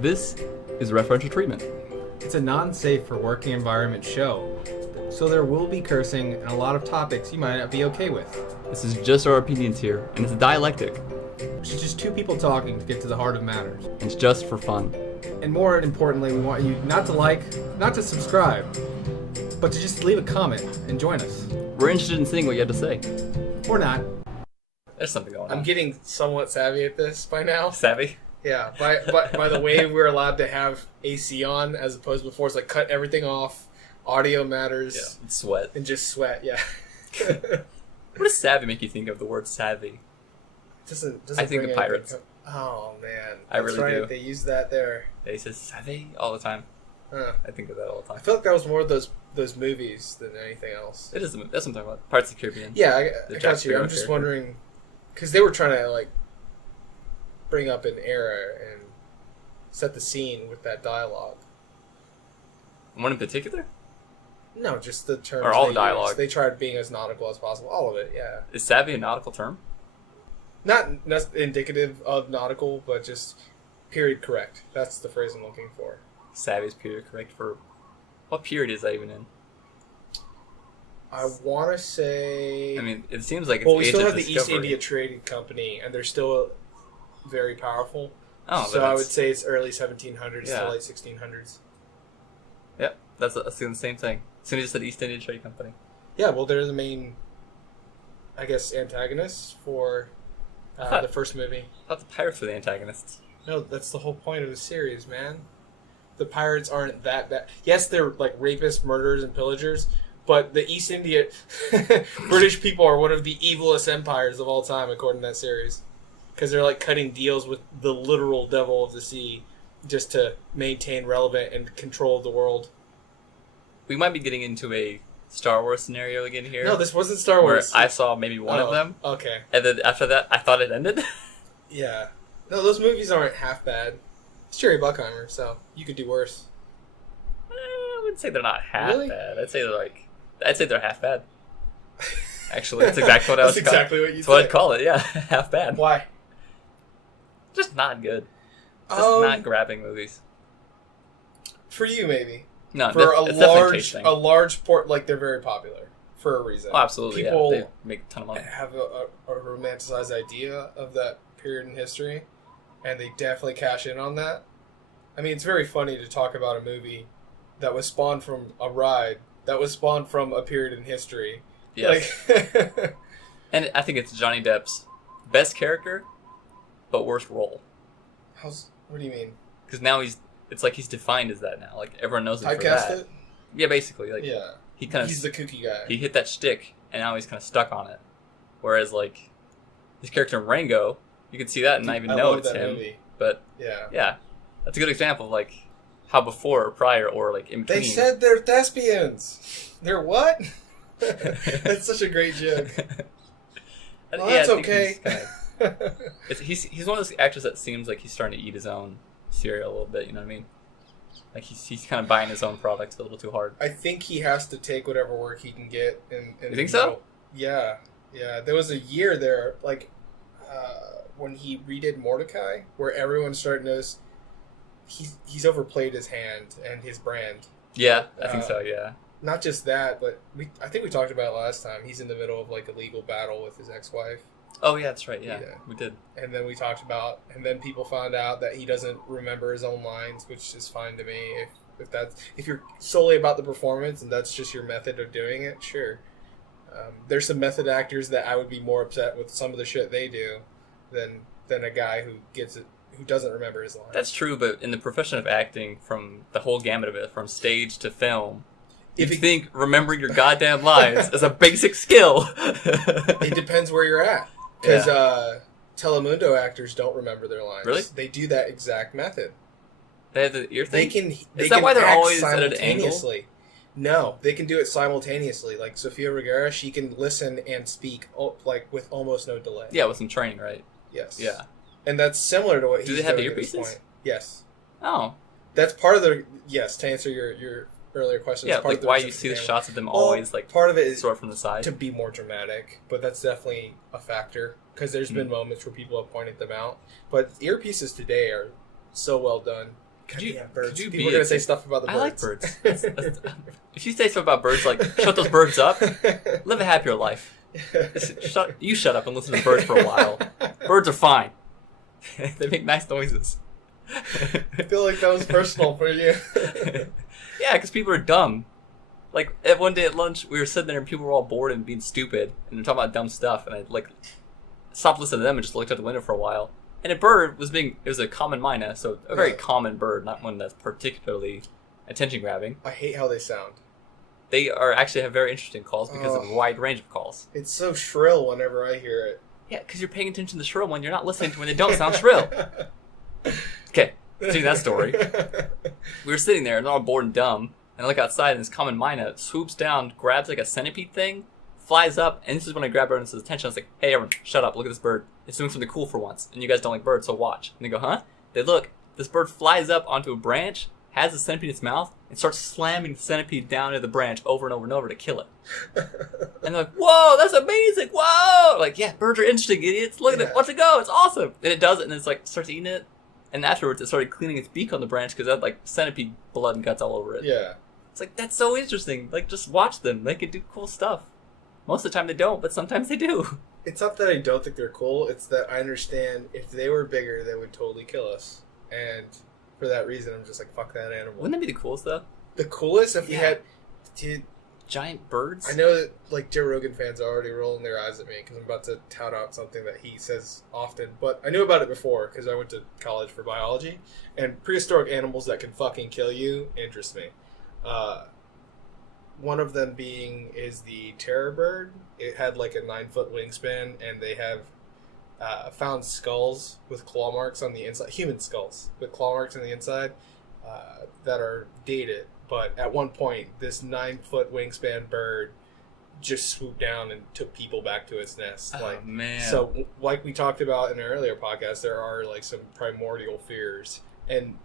This is Referential Treatment. It's a non-safe for working environment show, so there will be cursing and a lot of topics you might not be okay with. This is just our opinions here, and it's dialectic. It's just two people talking to get to the heart of matters. And it's just for fun. And more importantly, we want you not to like, not to subscribe, but to just leave a comment and join us. We're interested in seeing what you have to say. Or not. There's something going on. I'm getting somewhat savvy at this by now. Savvy? Yeah, by the way we're allowed to have AC on as opposed to before. It's like cut everything off, audio matters. Yeah, and sweat. And just sweat, yeah. What does savvy make you think of, the word savvy? Doesn't I think of pirates. Oh, man. I really do. They use that there. They say savvy all the time. Huh. I think of that all the I time. feel like that was more of those movies than anything else. It is. That's what I'm talking about. Pirates of the Caribbean. Yeah, I Jack got you. Sparrow I'm just character. wondering, because they were trying to like bring up an era and set the scene with that dialogue. One in particular? No, just the terms. Or all they the dialogue. used. They tried being as nautical as possible. All of it, yeah. Is savvy a nautical term? Not indicative of nautical, but just period correct. That's the phrase I'm looking for. Savvy is period correct for... What period is that even in? I want to say... I mean, it seems like it's well, we age still of have the East discovery. India Trading Company, and they're still very powerful. Oh, So I would that's... say it's early 1700s Yeah. to late 1600s. Yep, that's the same thing. As soon as you said East India Trading Company. Yeah, well, they're the main, I guess, antagonists for thought- the first movie. I thought the pirates were the antagonists. No, that's the whole point of the series, man. The pirates aren't that bad. Yes, they're like rapists, murderers, and pillagers, but the East India British people are one of the evilest empires of all time, according to that series. Because they're like cutting deals with the literal devil of the sea just to maintain relevant and control the world. We might be getting into a Star Wars scenario again here. No, this wasn't Star where Wars. I saw maybe one of them, Okay. and then after that, I thought it ended. Yeah. No, those movies aren't half bad. It's Jerry Bruckheimer, so you could do worse. I wouldn't say they're not half Really? bad. I'd say they're half bad. Actually, that's exactly what I was. That's exactly what you That's what said. I'd call it. Yeah, half bad. Why? Just not good. Just not grabbing movies. For you, maybe. No, For it's definitely tasting. a large port, like they're very popular for a reason. Oh, absolutely. People Yeah, they make a ton of money. have a romanticized idea of that period in history, and they definitely cash in on that. I mean, it's very funny to talk about a movie that was spawned from a ride, that was spawned from a period in history. Yes. Like, And I think it's Johnny Depp's best character, but worst role. what do you mean? Because now it's like he's defined as that now. Like everyone knows him for Typecast that. it? Yeah, basically. Like Yeah. he kind of He's the kooky guy. he hit that shtick, and now he's kind of stuck on it. Whereas like his character in Rango, you can see that and not even I know love it's that him. movie. But Yeah. yeah, that's a good example of like how before or prior or like in between. They said they're thespians. They're what? That's such a great joke. Well, Yeah, that's I think okay. he's one of those actors that seems like he's starting to eat his own cereal a little bit. You know what I mean? Like he's kind of buying his own product a little too hard. I think he has to take whatever work he can get. You think so? Yeah. There was a year there, like, when he redid Mordecai, where everyone started to notice he's overplayed his hand and his brand. Yeah, I think so. Yeah. Not just that, but I think we talked about it last time. He's in the middle of like a legal battle with his ex-wife. Oh yeah, that's right. Yeah, Yeah. we did. And then we talked about, and then people found out that he doesn't remember his own lines, which is fine to me. If you're solely about the performance and that's just your method of doing it, sure. There's some method actors that I would be more upset with some of the shit they do than a guy who gets it, who doesn't remember his lines. That's true, but in the profession of acting, from the whole gamut of it, from stage to film, If you it- think remembering your goddamn lines is a basic skill. It depends where you're at, because Telemundo actors don't remember their lines. Really? They do that exact method. They have the ear They thing. can. Is They that can why they're act always at an angle? simultaneously. No, they can do it simultaneously. Like Sofia Vergara, she can listen and speak like with almost no delay. Yeah, with some training, right? Yes. Yeah. And that's similar to what Do he's they have doing at this earpieces? point. Yes. Oh, That's part of the... Yes, to answer your earlier question. yeah. it's part Like of the why reason you for see the camera. shots of them Well, always like part of it is sort of from the side. to be more dramatic, but that's definitely a factor, because there's been moments where people have pointed them out. But earpieces today are so well done. Could you, Goddamn birds. could you People be are gonna say stuff about the I like birds. birds. If you say something about birds, like shut those birds up, live a happier life. Shut up and listen to birds for a while. Birds are fine. They make nice noises. I feel like that was personal for you. Yeah, because people are dumb. Like, one day at lunch, we were sitting there and people were all bored and being stupid, and they're talking about dumb stuff, and I, stopped listening to them and just looked out the window for a while. And a bird it was a common myna, so a very common bird, not one that's particularly attention-grabbing. I hate how they sound. They actually have very interesting calls because of a wide range of calls. It's so shrill whenever I hear it. Yeah, because you're paying attention to the shrill one, you're not listening to when they don't sound shrill. Okay, see that story. We were sitting there and they're all bored and dumb, and I look outside and this common myna swoops down, grabs like a centipede thing, flies up, and this is when I grab everyone's attention. I was like, hey everyone, shut up, look at this bird. It's doing something cool for once, and you guys don't like birds, so watch. And they go, huh? They look, this bird flies up onto a branch, has the centipede in its mouth, and starts slamming the centipede down into the branch over and over and over to kill it. And they're like, whoa, that's amazing, whoa! Like, yeah, birds are interesting, idiots, look at it, watch it go, it's awesome! And it does it, and it's like, starts eating it, and afterwards it started cleaning its beak on the branch because it had like centipede blood and guts all over it. Yeah. It's like, that's so interesting, like, just watch them, they can do cool stuff. Most of the time they don't, but sometimes they do. It's not that I don't think they're cool, it's that I understand if they were bigger, they would totally kill us. And for that reason, I'm just like, fuck that animal. Wouldn't that be the coolest, though? The coolest if we Yeah. had... Dude, Giant birds? I know that like Joe Rogan fans are already rolling their eyes at me because I'm about to tout out something that he says often, but I knew about it before because I went to college for biology, and prehistoric animals that can fucking kill you interest me. One of them is the terror bird. It had like a 9-foot wingspan, and they have found skulls with claw marks on the inside, human skulls with claw marks on the inside that are dated. But at one point, this 9-foot wingspan bird just swooped down and took people back to its nest. Oh, man. So, like we talked about in an earlier podcast, there are like some primordial fears, and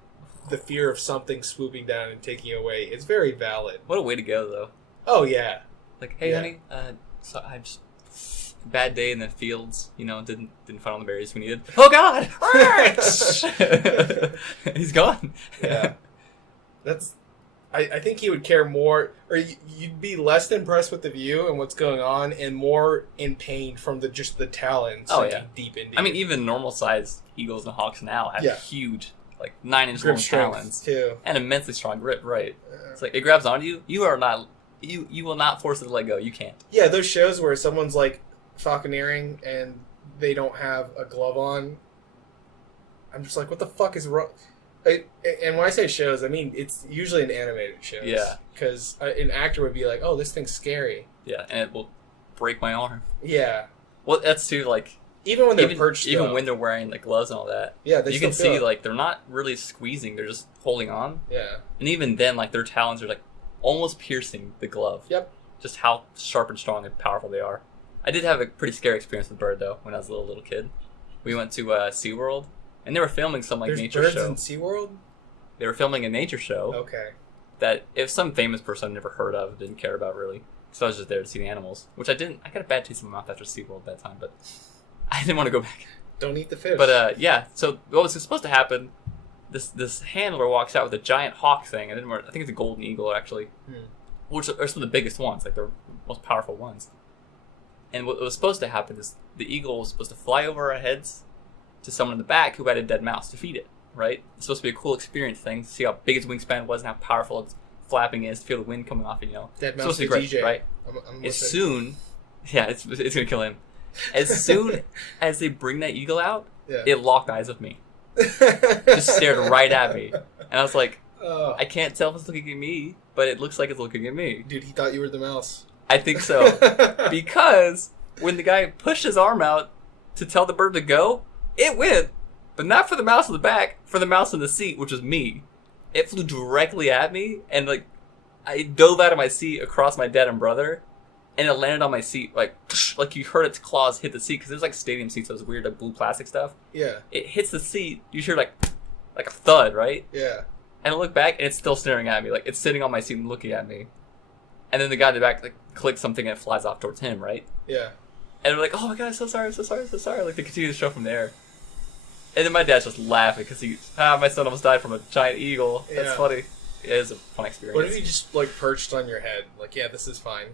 the fear of something swooping down and taking you away is very valid. What a way to go, though. Oh yeah. Like, hey, Yeah. honey, so I just bad day in the fields. You know, didn't find all the berries we needed. Oh God! He's gone. Yeah. I think he would care more, or you'd be less impressed with the view and what's going on, and more in pain from the talons sinking deep into. I mean, even normal sized eagles and hawks now have huge, like 9-inch long grip strength talons too, and immensely strong grip. Right? It's like it grabs onto you. You are not. You will not force it to let go. You can't. Yeah, those shows where someone's like falconeering and they don't have a glove on. I'm just like, what the fuck is wrong? And when I say shows, I mean it's usually an animated show. Yeah. Because an actor would be like, "Oh, this thing's scary." Yeah, and it will break my arm. Yeah. Well, that's too like. Even when they're perched, even though. when they're wearing the gloves and all that. Yeah, you can see like they're not really squeezing; they're just holding on. Yeah. And even then, like their talons are like almost piercing the glove. Yep. Just how sharp and strong and powerful they are. I did have a pretty scary experience with bird though when I was a little kid. We went to SeaWorld, and they were filming some like There's nature birds show. in SeaWorld? They were filming a nature show. Okay. That if some famous person I've never heard of, didn't care about really. So I was just there to see the animals, which I didn't. I got a bad taste in my mouth after SeaWorld that time, but I didn't want to go back. Don't eat the fish. But yeah, so what was supposed to happen? This handler walks out with a giant hawk thing. I think it's a golden eagle actually, which are some of the biggest ones, like the most powerful ones. And what was supposed to happen is the eagle was supposed to fly over our heads to someone in the back who had a dead mouse to feed it. Right? It's supposed to be a cool experience thing to see how big its wingspan was and how powerful its flapping is, to feel the wind coming off it. You know, dead mouse it's supposed to be great, DJ. right? Yeah, it's gonna kill him. As soon as they bring that eagle out, it locked eyes with me. Just stared right at me, and I was like, I can't tell if it's looking at me, but it looks like it's looking at me. Dude, he thought you were the mouse. I think so, because when the guy pushed his arm out to tell the bird to go, it went, but not for the mouse in the back, for the mouse in the seat, which was me. It flew directly at me, and like I dove out of my seat across my dad and brother, and it landed on my seat like you heard its claws hit the seat, because there's like stadium seats, those weird like blue plastic stuff. Yeah. It hits the seat, you hear like a thud, right? Yeah. And I look back, and it's still staring at me, like it's sitting on my seat and looking at me. And then the guy in the back like clicks something and it flies off towards him, right? Yeah. And we're like, oh my god, I'm so sorry. Like they continue the show from there. And then my dad's just laughing because my son almost died from a giant eagle. That's Yeah. funny. It is a fun experience. What if he just like perched on your head? Like, yeah, this is fine.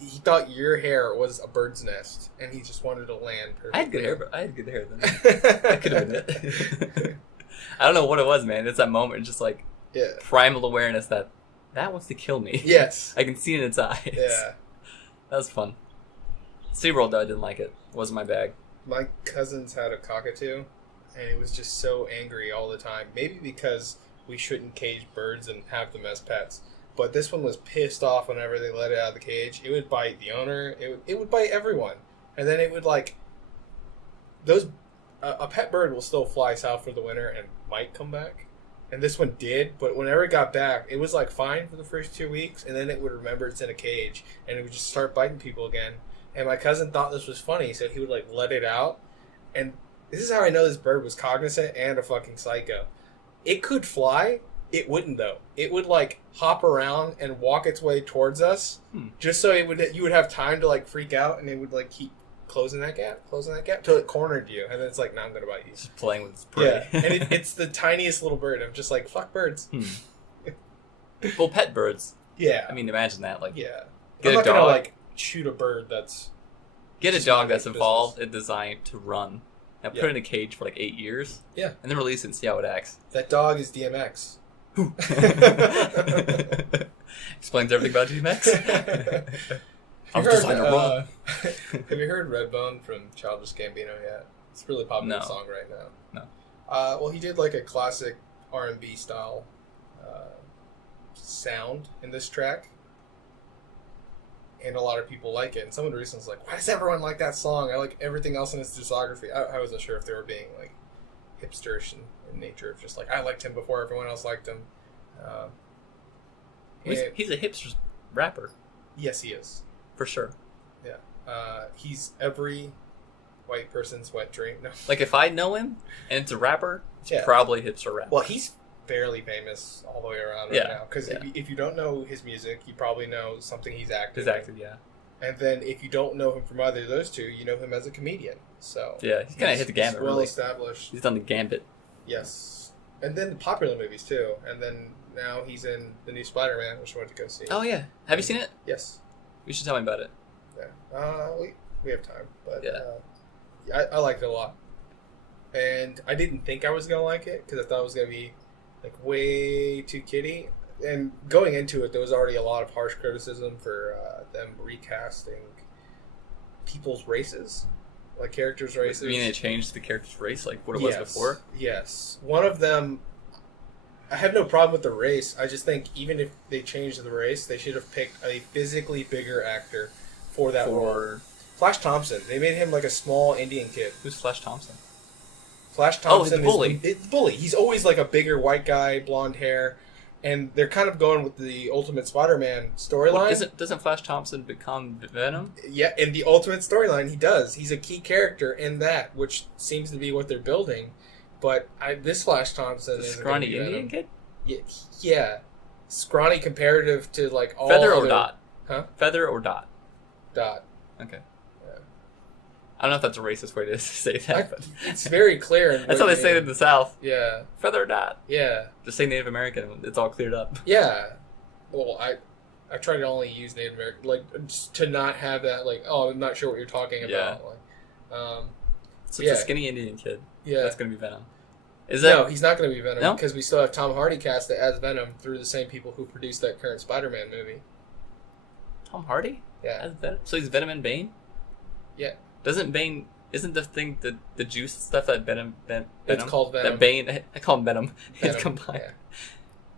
He thought your hair was a bird's nest, and he just wanted to land perfectly. I had good hair, but I had good hair then. That could have been it. I don't know what it was, man. It's that moment, just like Yeah. primal awareness that wants to kill me. Yes. I can see it in its eyes. Yeah. That was fun. SeaWorld, though, I didn't like it. It wasn't my bag. My cousins had a cockatoo, and it was just so angry all the time. Maybe because we shouldn't cage birds and have them as pets. But this one was pissed off whenever they let it out of the cage. It would bite the owner. It would bite everyone. And then it would like... A pet bird will still fly south for the winter and might come back. And this one did, but whenever it got back, it was like fine for the first 2 weeks, and then it would remember it's in a cage, and it would just start biting people again. And my cousin thought this was funny, so he would like let it out. And this is how I know this bird was cognizant and a fucking psycho. It could fly. It wouldn't though. It would like hop around and walk its way towards us, just so you would have time to like freak out, and it would like keep closing that gap till it cornered you, and then it's like, "No, I'm gonna bite you." Just playing with its prey. Yeah, and it's the tiniest little bird. I'm just like, fuck birds. Well, pet birds. Yeah, I mean, imagine that. Like, yeah. Get I'm a not gonna dog. like shoot a bird that's get a just dog like that's business. evolved and designed to run. Now put Yeah. it in a cage for like 8 years. Yeah. And then release it and see how it acts. That dog is DMX. Explains everything about DMX. I was designed to run. Have you heard Redbone from Childish Gambino yet? It's a really popular No. song right now. No. Well, he did like a classic R&B style sound in this track, and a lot of people like it. And someone recently was like, "Why does everyone like that song? I like everything else in his discography." I wasn't sure if they were being like hipsterish in nature, of just like, I liked him before everyone else liked him. He's a hipster rapper. Yes, he is. For sure. Yeah. He's every white person's wet dream. No. Like, if I know him and it's a rapper, it's Yeah. probably hipster rap. Well, he's fairly famous all the way around right Yeah, now. Because yeah. if you don't know his music, you probably know something he's acted He's acted, yeah. in. And then if you don't know him from either of those two, you know him as a comedian. So Yeah, he's kind of hit the he's gambit, well really. established. He's done the gambit. Yes. And then popular movies, too. And then now he's in the new Spider-Man, which I went to go see. Oh, yeah. Have you seen it? Yes. You should tell me about it. Yeah. We have time. But Yeah. I liked it a lot. And I didn't think I was going to like it, because I thought it was going to be like way too kiddie. And going into it, there was already a lot of harsh criticism for them recasting people's races, like characters' races. You mean they changed the character's race, like what it was before? Yes. One of them, I have no problem with the race. I just think even if they changed the race, they should have picked a physically bigger actor for that role. Flash Thompson. They made him like a small Indian kid. Who's Flash Thompson? Flash Thompson the bully. is the bully. He's always like a bigger white guy, blonde hair, and they're kind of going with the Ultimate Spider-Man storyline. Doesn't Flash Thompson become Venom? Yeah, in the Ultimate storyline, he does. He's a key character in that, which seems to be what they're building. But this Flash Thompson The is scrawny Indian kid? Yeah, scrawny comparative to like all Feather or other- Dot? Huh? Feather or Dot? Dot. Okay. Yeah. I don't know if that's a racist way to say that, but It's very clear. that's how they say it in the South. Yeah, Feather or Dot? yeah, Just say Native American, it's all cleared up. yeah. Well, I try to only use Native American, like, just to not have that, like, oh, I'm not sure what you're talking about. Yeah. Like, So it's Yeah. a skinny Indian kid. yeah. That's going to be Venom. Is that... No, he's not going to be Venom No? because we still have Tom Hardy cast as Venom through the same people who produced that current Spider-Man movie. Tom Hardy? Yeah, As Venom? So he's Venom and Bane? yeah. Doesn't Bane... Isn't the thing, the juice stuff that Venom... It's called Venom. That Bane... I call him Venom. It's Venom, combined.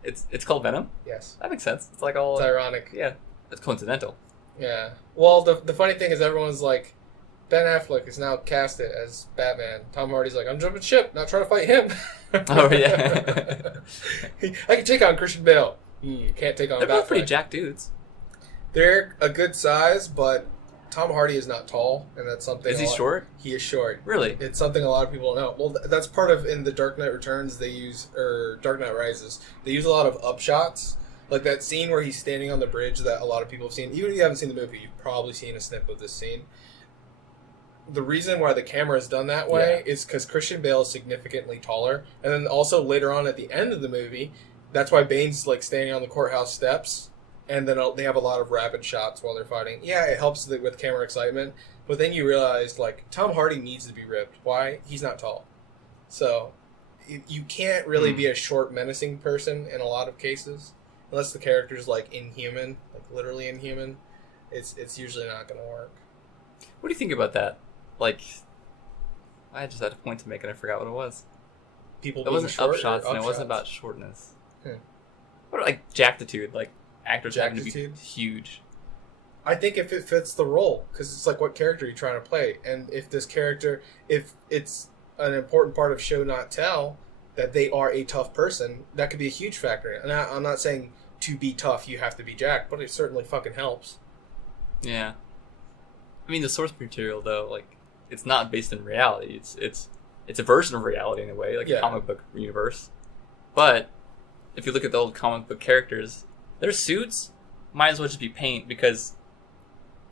yeah. It's called Venom? Yes, That makes sense. It's like all... it's ironic. Yeah. It's coincidental. Yeah. Well, the funny thing is everyone's like, Ben Affleck is now casted as Batman. Tom Hardy's like, I'm jumping ship, not trying to fight him. Oh, yeah. I can take on Christian Bale. You can't take on They're Batman. both pretty jacked dudes. They're a good size, but Tom Hardy is not tall, and that's something. Is he short? He is short. Really? It's something a lot of people don't know. Well, that's part of in the Dark Knight Returns they use, or Dark Knight Rises. They use a lot of upshots, like that scene where he's standing on the bridge that a lot of people have seen. Even if you haven't seen the movie, you've probably seen a snip of this scene. the reason why the camera is done that way is because Christian Bale is significantly taller, and then also later on at the end of the movie, that's why Bane's like standing on the courthouse steps, and then they have a lot of rapid shots while they're fighting. Yeah, it helps with camera excitement, but then you realize like Tom Hardy needs to be ripped. Why? He's not tall, so you can't really be a short, menacing person in a lot of cases, unless the character's like inhuman, like literally inhuman. It's usually not going to work. What do you think about that? Like, I just had a point to make and I forgot what it was. People it wasn't upshots, and it wasn't about shortness. What like jactitude, like actors having to be huge. I think if it fits the role, because it's like what character you're trying to play, and if this character, if it's an important part of show not tell that they are a tough person, that could be a huge factor. And I'm not saying to be tough you have to be jacked, but it certainly fucking helps. Yeah, I mean the source material though, like it's not based in reality. It's a version of reality in a way, like a comic book universe. But if you look at the old comic book characters, their suits might as well just be paint because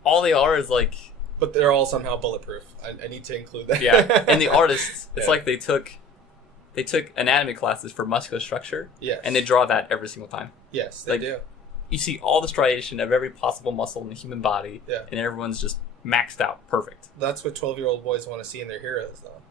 all they are is like. But they're all somehow bulletproof. I need to include that. Yeah, and the artists, it's like they took anatomy classes for muscular structure. Yes. And they draw that every single time. Yes, they do. You see all the striation of every possible muscle in the human body, and everyone's just maxed out, perfect. That's what 12-year-old boys want to see in their heroes, though.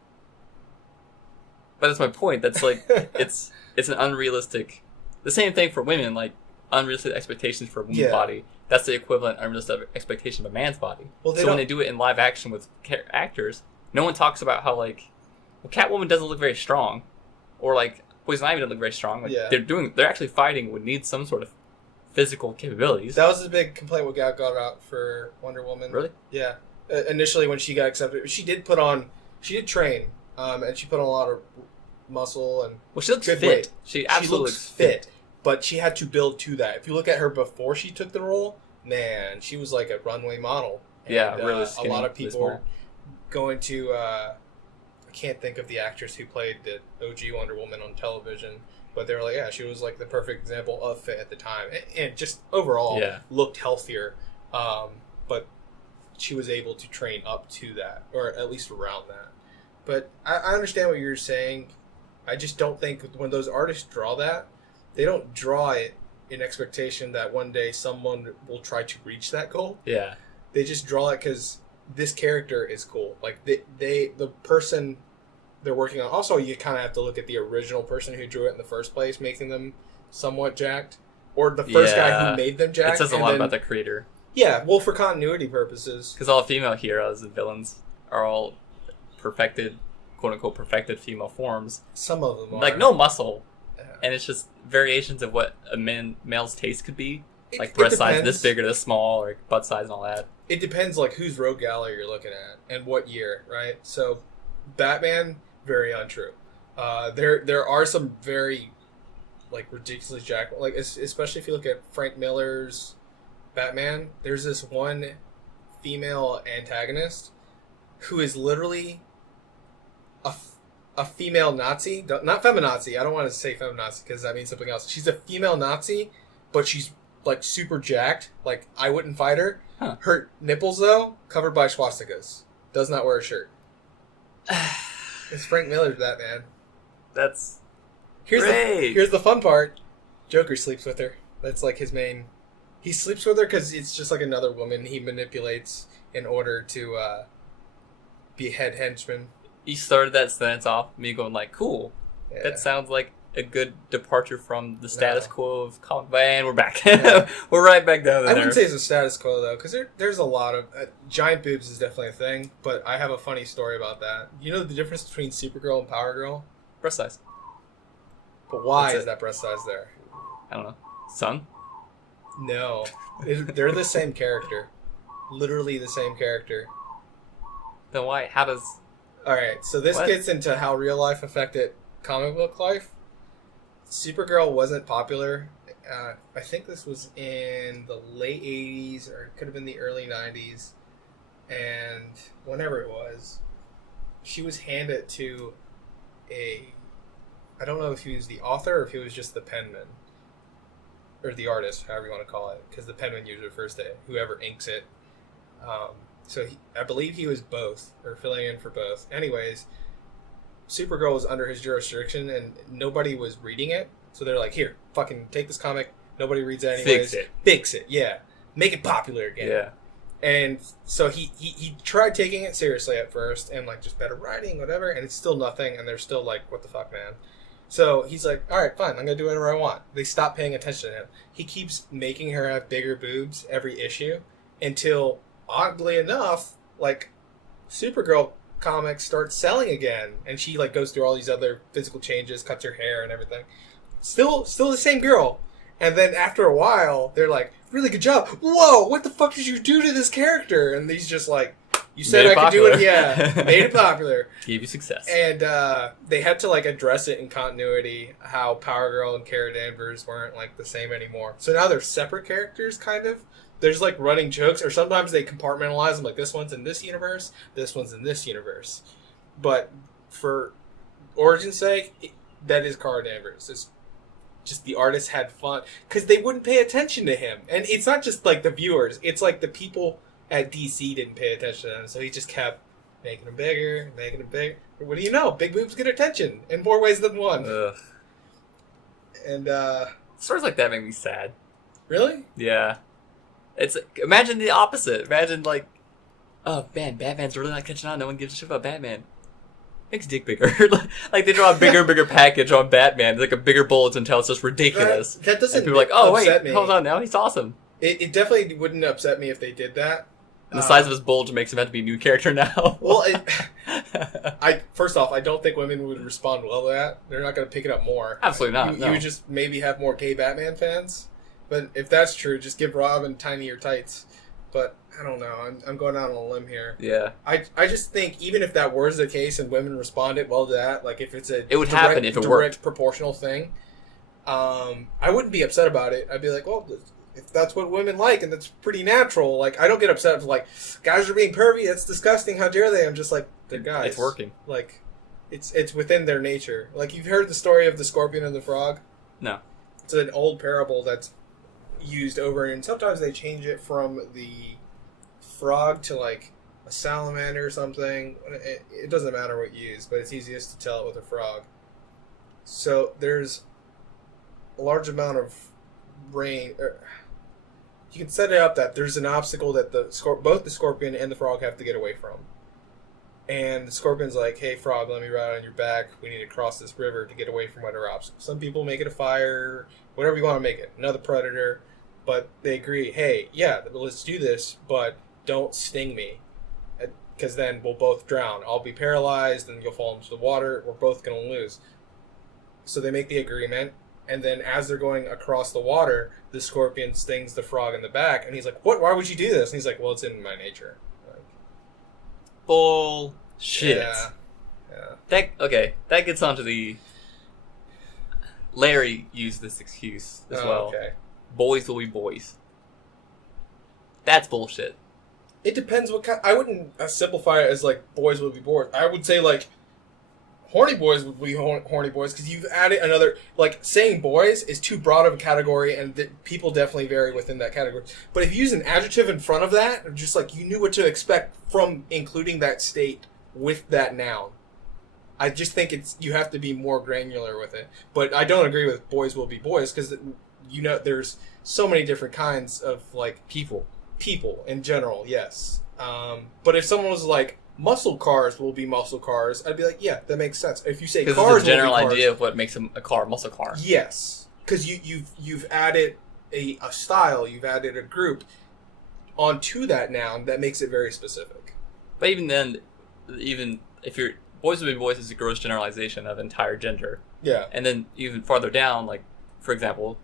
But that's my point. That's like it's an unrealistic. The same thing for women, like unrealistic expectations for a woman's body. That's the equivalent unrealistic expectation of a man's body. Well, so when they do it in live action with actors, no one talks about how like, well, Catwoman doesn't look very strong, or like Poison Ivy doesn't look very strong. Like they're actually fighting would need some sort of physical capabilities. That was a big complaint what got out for Wonder Woman. Really? Yeah. Initially, when she got accepted, she did train, and she put on a lot of muscle and. Well, she looks fit. Weight. She absolutely looks fit, but she had to build to that. If you look at her before she took the role, man, she was like a runway model. And, really skinny. A lot of people were going to. I can't think of the actress who played the OG Wonder Woman on television. But they were like, yeah, she was like the perfect example of fit at the time. And just overall looked healthier. But she was able to train up to that, or at least around that. But I understand what you're saying. I just don't think when those artists draw that, they don't draw it in expectation that one day someone will try to reach that goal. Yeah. They just draw it because this character is cool. Like, the person they're working on. Also, you kind of have to look at the original person who drew it in the first place, making them somewhat jacked, or the first guy who made them jacked. It says a lot about the creator. Yeah, well, for continuity purposes, because all female heroes and villains are all perfected, quote unquote, perfected female forms. Some of them are like no muscle, and it's just variations of what a male's taste could be, like breast size this big or this small, or butt size and all that. It depends, like whose rogue gallery you're looking at and what year, right? So, Batman. Very untrue. There are some very like ridiculously jacked, like especially if you look at Frank Miller's Batman. There's this one female antagonist who is literally a female Nazi, not feminazi. I don't want to say feminazi because that means something else. She's a female Nazi, but she's like super jacked. Like I wouldn't fight her. Huh. Her nipples though covered by swastikas. Does not wear a shirt. It's Frank Miller's Batman. That's here's the fun part. Joker sleeps with her. That's like his main. He sleeps with her because it's just like another woman he manipulates in order to be head henchman. You started that sentence off me going like, "Cool, that sounds like a good departure from the status quo of comic." And we're back. We're right back down there. I wouldn't say it's a status quo though, because there's a lot of giant boobs is definitely a thing. But I have a funny story about that. You know the difference between Supergirl and Power Girl? Breast size. But why is that breast size there? I don't know. Sun? No, they're the same character, literally the same character. Then why? How does? All right, so this gets into how real life affected comic book life. Supergirl wasn't popular. I think this was in the late 80s, or it could have been the early 90s. And whenever it was, she was handed to I don't know if he was the author or if he was just the penman. Or the artist, however you want to call it. Because the penman usually refers to whoever inks it. So I believe he was both, or filling in for both. Anyways, Supergirl was under his jurisdiction, and nobody was reading it. So they're like, here, fucking take this comic. Nobody reads it anyways. Fix it, yeah. Make it popular again. Yeah. And so he tried taking it seriously at first, and like just better writing, whatever, and it's still nothing, and they're still like, what the fuck, man? So he's like, all right, fine, I'm gonna do whatever I want. They stop paying attention to him. He keeps making her have bigger boobs every issue until, oddly enough, like Supergirl comics start selling again, and she like goes through all these other physical changes, cuts her hair and everything. Still the same girl. And then after a while, they're like, really good job. Whoa, what the fuck did you do to this character? And he's just like, you said I could do it. Yeah, made it popular. Gave you success. And they had to like address it in continuity, how Power Girl and Kara Danvers weren't like the same anymore. So now they're separate characters, kind of. There's like running jokes, or sometimes they compartmentalize them, like this one's in this universe, this one's in this universe. But for origin's sake, that is Kara Danvers. It's just the artists had fun because they wouldn't pay attention to him, and it's not just like the viewers; it's like the people at DC didn't pay attention to him, so he just kept making them bigger, making them bigger. What do you know? Big boobs get attention in more ways than one. Ugh. And stories like that make me sad. really, Yeah, it's imagine the opposite. Imagine like, oh man, Batman's really not catching on. No one gives a shit about Batman. Makes dick bigger. Like they draw a bigger and bigger package on Batman, like a bigger bulletin until it's just ridiculous. that doesn't. And people are like, oh upset wait, me. hold on, now he's awesome. It definitely wouldn't upset me if they did that. And the size of his bulge makes him have to be a new character now. Well, first off, I don't think women would respond well to that. They're not going to pick it up more. Absolutely not. You would just maybe have more gay Batman fans. But if that's true, just give Robin tinier tights. But I don't know. I'm going out on a limb here. Yeah. I just think even if that was the case and women responded well to that, like if it's a it would happen if it direct worked. proportional thing, I wouldn't be upset about it. I'd be like, well, if that's what women like and that's pretty natural, like I don't get upset if like guys are being pervy. That's disgusting. How dare they? I'm just like, they're guys. It's working. Like, it's within their nature. Like you've heard the story of the scorpion and the frog. No. It's an old parable that's used over, and sometimes they change it from the frog to like a salamander or something. It doesn't matter what you use, but it's easiest to tell it with a frog. So there's a large amount of rain. You can set it up that there's an obstacle that both the scorpion and the frog have to get away from. And the scorpion's like, hey, frog, let me ride on your back. We need to cross this river to get away from whatever obstacle. Some people make it a fire, whatever you want to make it. Another predator. But they agree, hey, yeah, let's do this, but don't sting me. Because then we'll both drown. I'll be paralyzed, and you'll fall into the water. We're both going to lose. So they make the agreement. And then as they're going across the water, the scorpion stings the frog in the back. And he's like, what? Why would you do this? And he's like, well, it's in my nature. Bullshit. Yeah. That gets onto the... Larry used this excuse as well. Okay. Boys will be boys. That's bullshit. It depends what kind... I wouldn't simplify it as, like, boys will be boys. I would say, like, horny boys would be horny boys, because you've added another... Like, saying boys is too broad of a category, and people definitely vary within that category. But if you use an adjective in front of that, just like you knew what to expect from including that state with that noun, I just think you have to be more granular with it. But I don't agree with boys will be boys, because, you know, there's so many different kinds of, like... People in general, yes. But if someone was like, muscle cars will be muscle cars, I'd be like, yeah, that makes sense. If you say cars will be cars... Because it's a general idea of what makes a car a muscle car. Yes. Because you've added a style, you've added a group onto that noun that makes it very specific. But even then, even if you're... Boys will be boys is a gross generalization of entire gender. Yeah. And then even farther down, like, for example...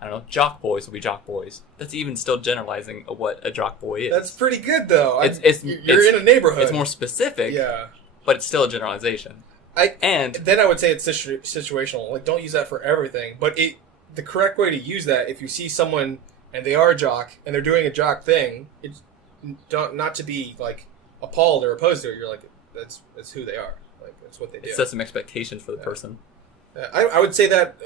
I don't know, jock boys will be jock boys. That's even still generalizing what a jock boy is. That's pretty good, though. You're in a neighborhood. It's more specific, yeah, but it's still a generalization. Then I would say it's situational. Like, don't use that for everything. But the correct way to use that, if you see someone and they are a jock and they're doing a jock thing, it's not to be like appalled or opposed to it. You're like, that's who they are. Like, that's what they do. It sets some expectations for the person. I would say that.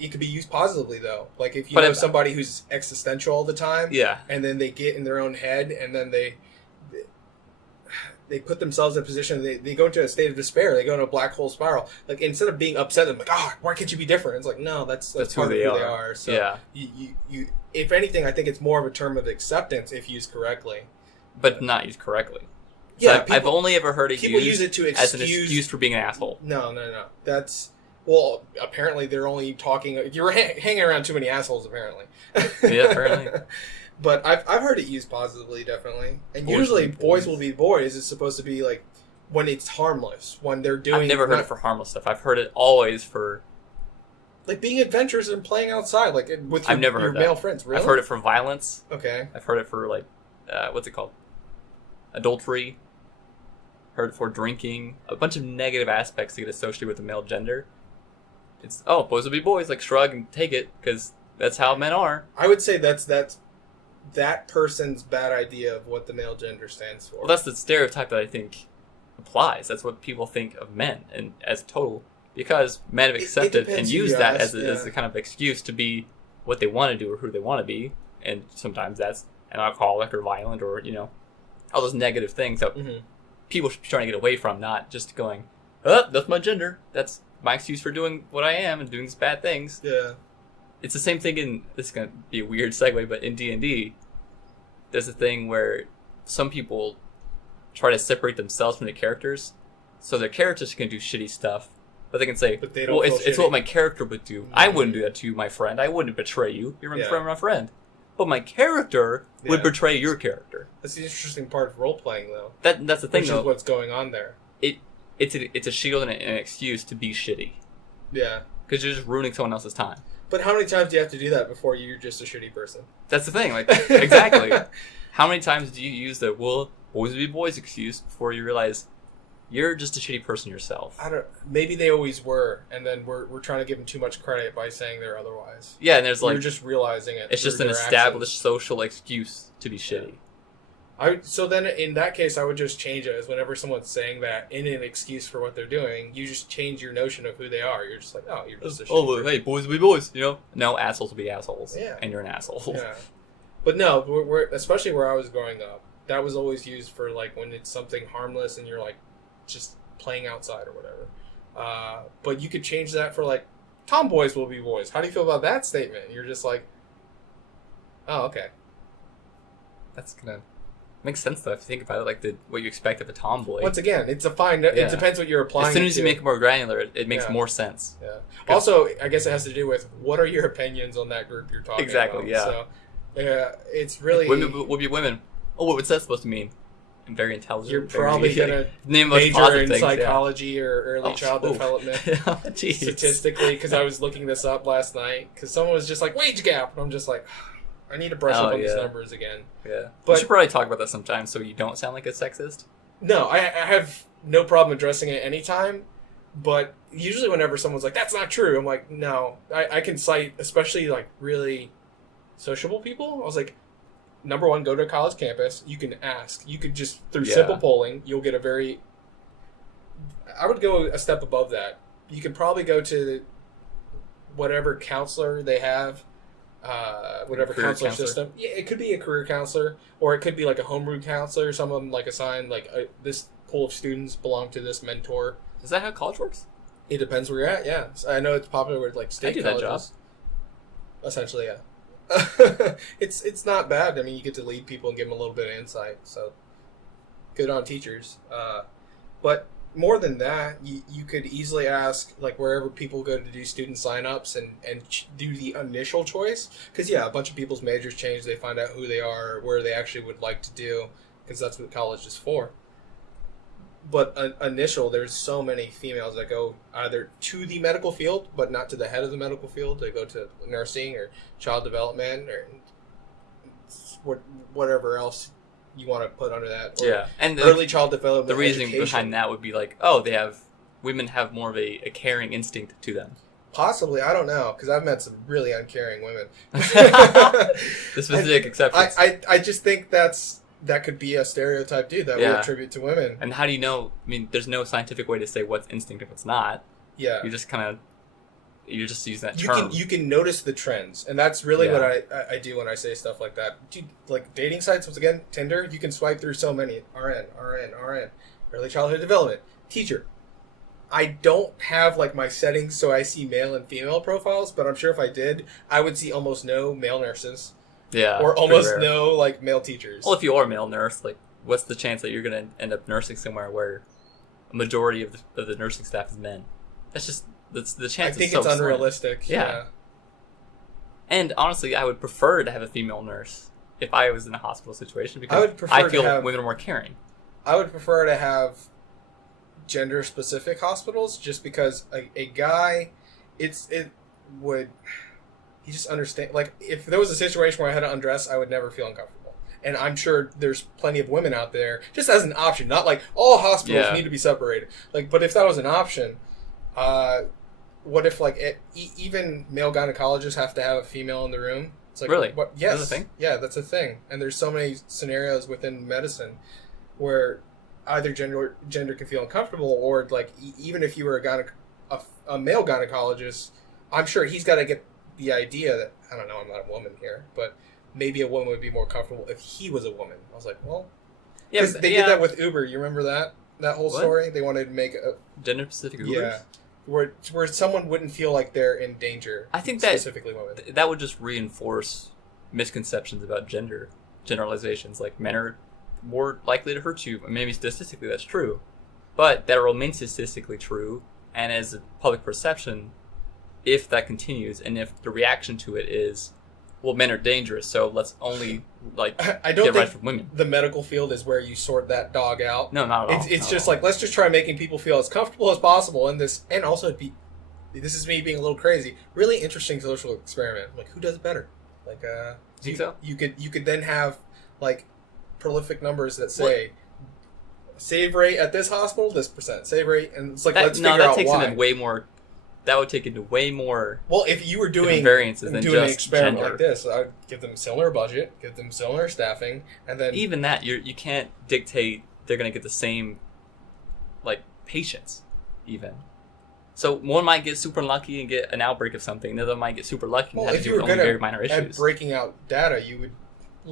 It could be used positively, though. Like, if you have somebody who's existential all the time, yeah, and then they get in their own head, and then they put themselves in a position, they go into a state of despair, they go into a black hole spiral. Like, instead of being upset, I'm like, why can't you be different? It's like, no, that's part of who they are. So yeah. you if anything, I think it's more of a term of acceptance if used correctly. But not used correctly. So Yeah, I've only ever heard it people used use it to as an excuse for being an asshole. No. That's... Well, apparently they're only talking... You're hanging around too many assholes, apparently. Yeah, apparently. But I've heard it used positively, definitely. And Boys usually, will be boys boys. will be boys is supposed to be, like, when it's harmless. When they're doing... I've never heard it for harmless stuff. I've heard it always for... Like, being adventurous and playing outside, like, with I've never your heard that. male friends. Really? I've heard it for violence. Okay. I've heard it for, like... what's it called? Adultery. Heard it for drinking. A bunch of negative aspects that get associated with the male gender. It's, boys will be boys. Like, shrug and take it, because that's how men are. I would say that's that person's bad idea of what the male gender stands for. Well, that's the stereotype that I think applies. That's what people think of men and as total, because men have accepted and used that as a kind of excuse to be what they want to do or who they want to be, and sometimes that's an alcoholic or violent or all those negative things that people should be trying to get away from, not just going, that's my gender. That's my excuse for doing what I am and doing these bad things. Yeah. It's the same thing in, this is going to be a weird segue, but in D&D, there's a thing where some people try to separate themselves from the characters, so their characters can do shitty stuff, but they can say, but they don't well, it's what my character would do. I wouldn't do that to you, my friend. I wouldn't betray you. You're my friend. But my character would betray your character. That's the interesting part of role-playing, though. That's the thing, which though. Is what's going on there. It's a shield and an excuse to be shitty. Yeah. Because you're just ruining someone else's time. But how many times do you have to do that before you're just a shitty person? That's the thing. Like, exactly. How many times do you use the, well, boys will be boys excuse before you realize you're just a shitty person yourself? Maybe they always were, and then we're trying to give them too much credit by saying they're otherwise. Yeah, and there's like... You're just realizing it. It's just an established social excuse to be shitty. So then, in that case, I would just change it as whenever someone's saying that in an excuse for what they're doing, you just change your notion of who they are. You're just like, you're just a shitty person. Hey, boys will be boys, No, assholes will be assholes. Yeah. And you're an asshole. Yeah. But no, we're especially where I was growing up, that was always used for, like, when it's something harmless and you're, like, just playing outside or whatever. But you could change that for, like, tomboys will be boys. How do you feel about that statement? You're just like, oh, okay. That's gonna... Makes sense, though, if you think about it, like what you expect of a tomboy. Once again, it's a fine... It depends what you're applying. As soon as you make it more granular, it makes more sense. Yeah. Also, I guess it has to do with what are your opinions on that group you're talking about. Exactly, yeah. So, it's really... Women will be women. Oh, what's that supposed to mean? And very intelligent. You're probably going to major in psychology or early child development. Statistically, because I was looking this up last night, because someone was just like, wage gap. And I'm just like... I need to brush up on these numbers again. Yeah. But we should probably talk about that sometime so you don't sound like a sexist. No, I have no problem addressing it anytime, but usually whenever someone's like, that's not true, I'm like, no. I can cite, especially like really sociable people. I was like, number one, go to a college campus. You can ask. You could just, through simple polling, you'll get a very... I would go a step above that. You could probably go to whatever counselor they have, whatever counselor system. Yeah, it could be a career counselor, or it could be like a homebrew counselor. Some of them like assign like this pool of students belong to this mentor. Is that how college works? It depends where you're at. Yeah, so I know it's popular with like state colleges. That job. Essentially, yeah. It's not bad. I mean, you get to lead people and give them a little bit of insight. So good on teachers. But more than that, you could easily ask, like, wherever people go to do student sign-ups and do the initial choice. Because, a bunch of people's majors change. They find out who they are, where they actually would like to do, because that's what college is for. But initial, there's so many females that go either to the medical field, but not to the head of the medical field. They go to nursing or child development or whatever else you want to put under that. Or and early child development. The reasoning behind that would be like, women have more of a caring instinct to them. Possibly, I don't know, because I've met some really uncaring women. The specific exceptions. I just think that could be a stereotype too that we attribute to women. And how do you know? I mean, there's no scientific way to say what's instinct if it's not. Yeah. You just kind of You're just using that You term. can notice the trends, and that's really Yeah. what I do when I say stuff like that. Dude, like dating sites, once again, Tinder, you can swipe through so many. RN, early childhood development, teacher. I don't have like my settings so I see male and female profiles, but I'm sure if I did, I would see almost no male nurses. Yeah. Or pretty almost rare. no like male teachers. Well, if you are a male nurse, like, what's the chance that you're going to end up nursing somewhere where a majority of the nursing staff is men? That's just the chance. I think is so it's slim. unrealistic. Yeah. And honestly, I would prefer to have a female nurse if I was in a hospital situation because I would prefer I to feel have- women are more caring. I would prefer to have gender-specific hospitals just because a guy, he just understand. Like, if there was a situation where I had to undress, I would never feel uncomfortable. And I'm sure there's plenty of women out there, just as an option, not like all hospitals Yeah. need to be separated. Like, but if that was an option, what if like even male gynecologists have to have a female in the room? It's like, Really? What? Yes. That's a thing? Yeah, that's a thing. And there's so many scenarios within medicine where either gender can feel uncomfortable, or like even if you were a male gynecologist, I'm sure he's got to get the idea that, I don't know, I'm not a woman here, but maybe a woman would be more comfortable if he was a woman. I was like, well, because they did that with Uber. You remember that whole What? story? They wanted to make a Gender specific Ubers? yeah, where someone wouldn't feel like they're in danger. I think that specifically women. that would just reinforce misconceptions about gender generalizations. Like, men are more likely to hurt you. Maybe statistically that's true, but that will remain statistically true. And as a public perception, if that continues, and if the reaction to it is, well, men are dangerous, so let's only like I don't get right think from women. the medical field is where you sort that dog out. No, not at all. It's Not just at all. like, let's just try making people feel as comfortable as possible in this, and also this is me being a little crazy. Really interesting social experiment. Like, who does it better? Like, Think so? You could then have like prolific numbers that say save rate at this hospital, this percent save rate, and it's like, let's figure that out takes why. into way more. That would take into way more Well, if you were doing variances than an just experiment gender. like this, I'd give them similar budget, give them similar staffing, and then Even that, you can't dictate they're going to get the same, like, patients, even. So one might get super lucky and get an outbreak of something. The other might get super lucky and well, have if to you do were with only good very minor at issues. breaking out data,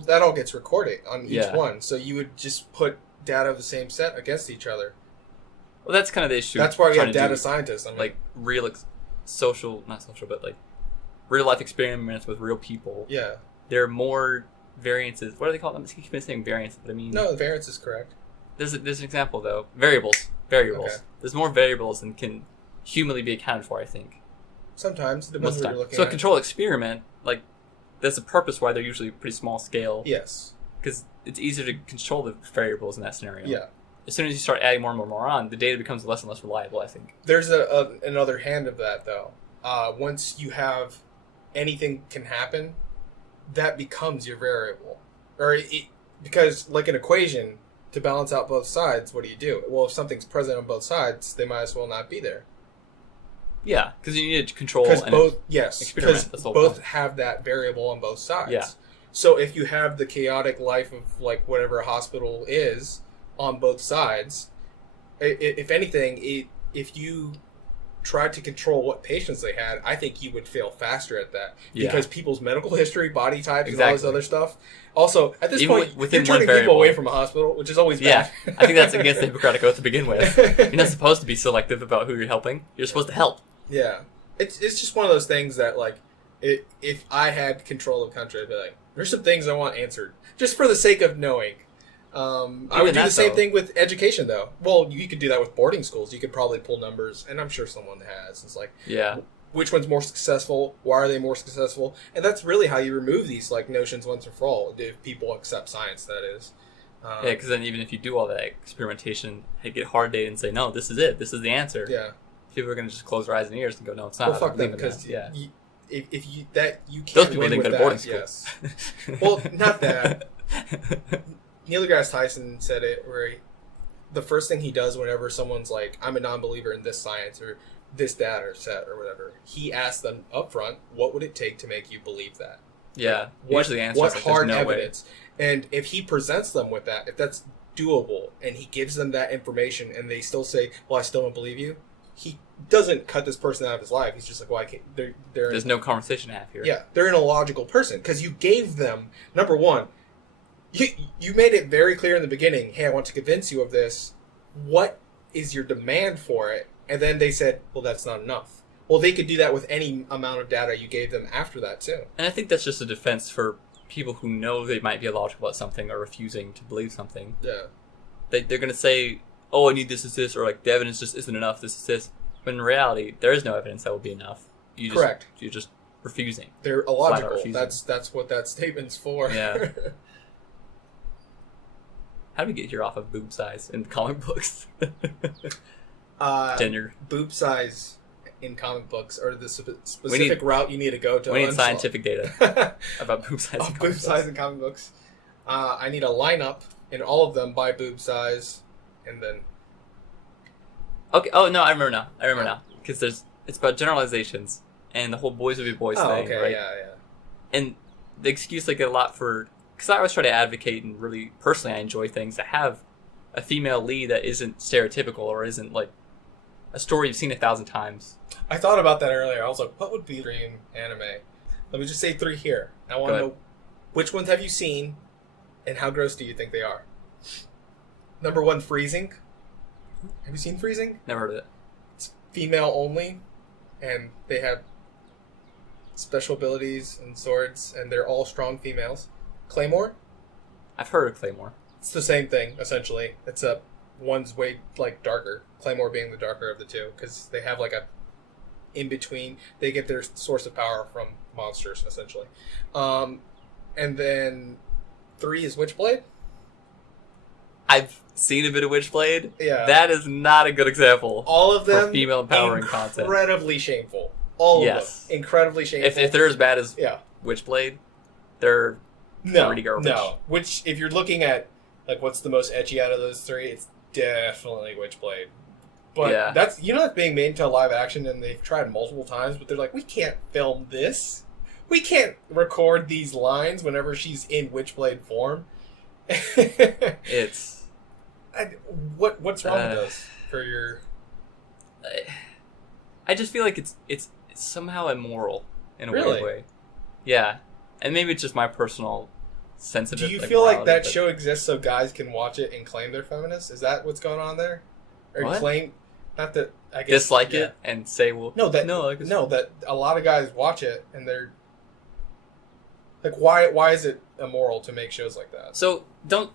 that all gets recorded on each Yeah. one. So you would just put data of the same set against each other. Well, that's kind of the issue. That's why we trying have to data do, scientists. I mean, like, real not social, but like real life experiments with real people. yeah, There are more variances. What do they call them? I keep saying variances, but I mean, no, the variance is correct. There's an example though. Variables. Okay. There's more variables than can humanly be accounted for, I think. Sometimes it Most depends of the what time. you're looking So a at. control experiment, like, there's a purpose why they're usually pretty small scale. Yes. Because it's easier to control the variables in that scenario. Yeah. As soon as you start adding more and more on, the data becomes less and less reliable, I think. There's another hand of that though. Once you have anything can happen, that becomes your variable, because like an equation, to balance out both sides, what do? Well, if something's present on both sides, they might as well not be there. Yeah, because you need to control Because and both experiment, that's the whole both point. have that variable on both sides. Yeah. So if you have the chaotic life of like whatever a hospital is on both sides, if anything, if you tried to control what patients they had, I think you would fail faster at that. Yeah. Because people's medical history, body types, and all this Exactly. other stuff. Also, at this Even point, within you're one turning people variable. away from a hospital, which is always Yeah, bad. I think that's against the Hippocratic Oath to begin with. You're not supposed to be selective about who you're helping. You're supposed to help. Yeah, it's just one of those things that like, if I had control of the country, I'd be like, there's some things I want answered just for the sake of knowing. I would do that, the same though. thing with education, though. Well, you could do that with boarding schools. You could probably pull numbers, and I'm sure someone has. It's like, Yeah. which one's more successful? Why are they more successful? And that's really how you remove these like notions once and for all. If people accept science, that is. Yeah, because then even if you do all that experimentation, they get hard data and say, no, this is it. This is the answer. Yeah. People are going to just close their eyes and ears and go, no, it's not. Well, I don't fuck them believe in because that. Yeah. if you can't Those people win didn't with go to that. boarding school. Yes. Well, not that. Neil deGrasse Tyson said it where the first thing he does whenever someone's like, I'm a non-believer in this science or this data set or whatever, he asks them up front, what would it take to make you believe that? Yeah. What, Usually the answer what is like, hard there's no way. evidence? And if he presents them with that, if that's doable and he gives them that information and they still say, well, I still don't believe you, he doesn't cut this person out of his life. He's just like, well, I can't. There's no conversation to have here. Yeah, they're an illogical person because you gave them, number one, you made it very clear in the beginning, hey, I want to convince you of this. What is your demand for it? And then they said, well, that's not enough. Well, they could do that with any amount of data you gave them after that, too. And I think that's just a defense for people who know they might be illogical about something or refusing to believe something. Yeah. They're going to say, oh, I need this, or like, the evidence just isn't enough, this. But in reality, there is no evidence that will be enough. Correct. You're just refusing. They're illogical. Refusing. That's what that statement's for. Yeah. How do we get here off of boob size in comic books? Gender. Boob size in comic books, or the specific route you need to go to. We need scientific data about boob size. Boob size in comic books. I need a lineup in all of them by boob size, and then. Okay. Oh no, I remember now. Because it's about generalizations and the whole boys will be boys thing, okay, right? Yeah. And the excuse I get a lot for, because I always try to advocate, and really personally I enjoy things that have a female lead that isn't stereotypical or isn't like a story you've seen 1,000 times. I thought about that earlier. I was like, what would be dream anime? Let me just say 3 here. I want to know which ones have you seen, and how gross do you think they are? Number 1, Freezing. Have you seen Freezing? Never heard of it. It's female only, and they have special abilities and swords, and they're all strong females. Claymore? I've heard of Claymore. It's the same thing, essentially. It's one's way, like, darker. Claymore being the darker of the two, because they have, like, a in-between. They get their source of power from monsters, essentially. And then 3 is Witchblade. I've seen a bit of Witchblade. Yeah. That is not a good example. All of them for female empowering content. Incredibly shameful. All of them. Incredibly shameful. If they're as bad as yeah. Witchblade, they're pretty garbage. No. Which, if you're looking at, like, what's the most ecchi out of those 3, it's definitely Witchblade. But that's being made into a live action, and they've tried multiple times, but they're like, we can't film this. We can't record these lines whenever she's in Witchblade form. It's what's wrong with those for your? I just feel like it's somehow immoral in a really? weird way. Yeah, and maybe it's just my personal sense of it. Do you feel like that show exists so guys can watch it and claim they're feminists? Is that what's going on there? Or what? Claim not that I guess dislike it and say that a lot of guys watch it and they're like, why is it immoral to make shows like that? So don't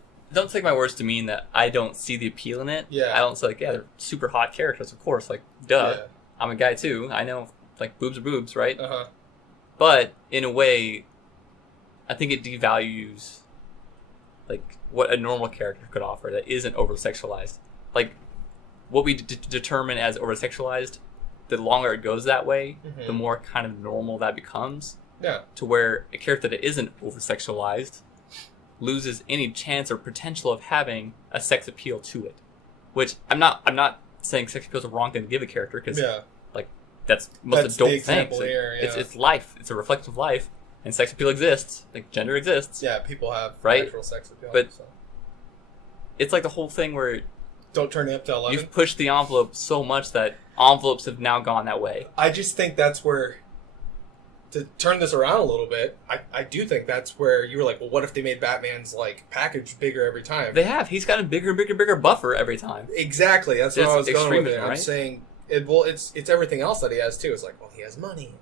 take my words to mean that I don't see the appeal in it. Yeah. I don't say, like, they're super hot characters, of course. Like, duh. Yeah. I'm a guy too. I know, like, boobs are boobs, right? Uh-huh. But in a way, I think it devalues, like, what a normal character could offer that isn't over-sexualized. Like, what we determine as over-sexualized, the longer it goes that way, the more kind of normal that becomes. Yeah. To where a character that isn't over-sexualized loses any chance or potential of having a sex appeal to it. Which, I'm not saying sex appeal is a wrong thing to give a character, because like, that's most adult things. It's life. It's a reflection of life. And sex appeal exists. Like, gender exists. Yeah, people have natural sex appeal. But it's like the whole thing where don't turn it up to 11. You've pushed the envelope so much that envelopes have now gone that way. I just think that's where, to turn this around a little bit, I do think that's where you were like, well, what if they made Batman's, like, package bigger every time? They have. He's got a bigger buffer every time. Exactly. That's what I was going with it. Right? I'm saying, it's everything else that he has, too. It's like, well, he has money.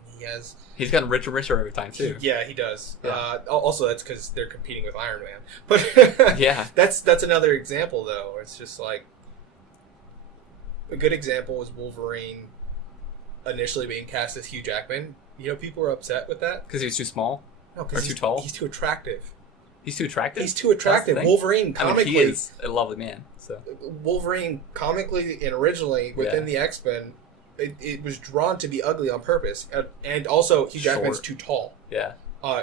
He's gotten richer and richer every time, too. Yeah, he does. Yeah. Also, that's because they're competing with Iron Man. But yeah. That's another example, though. Where it's just like, a good example was Wolverine initially being cast as Hugh Jackman. You know, people were upset with that. Because he was too small? No, or too tall? He's too attractive. He's too attractive? He's too attractive. Wolverine, comically... he is a lovely man, so... Wolverine, comically and originally, within the X-Men, it was drawn to be ugly on purpose. And also, Hugh Jackman's too tall. Yeah.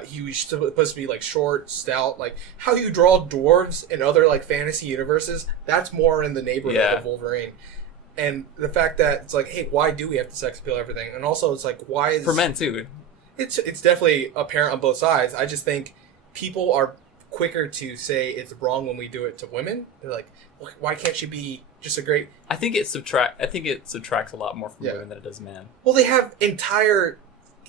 He was supposed to be, like, short, stout. Like, how you draw dwarves in other, like, fantasy universes, that's more in the neighborhood of Wolverine. And the fact that it's like, hey, why do we have to sex appeal everything? And also, it's like, why is... For men, too. It's definitely apparent on both sides. I just think people are quicker to say it's wrong when we do it to women. They're like, why can't she be just a great? I think it subtracts a lot more from women than it does men. Well, they have entire,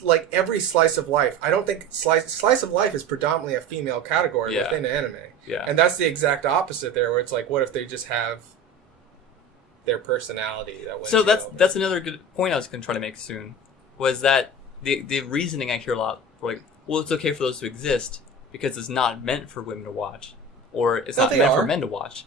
like, every slice of life. I don't think slice of life is predominantly a female category within anime. Yeah. And that's the exact opposite there, where it's like, what if they just have their personality that wins? So that's another good point I was going to try to make soon, was that the reasoning I hear a lot, like, well, it's okay for those to exist because it's not meant for women to watch, or it's not meant for men to watch.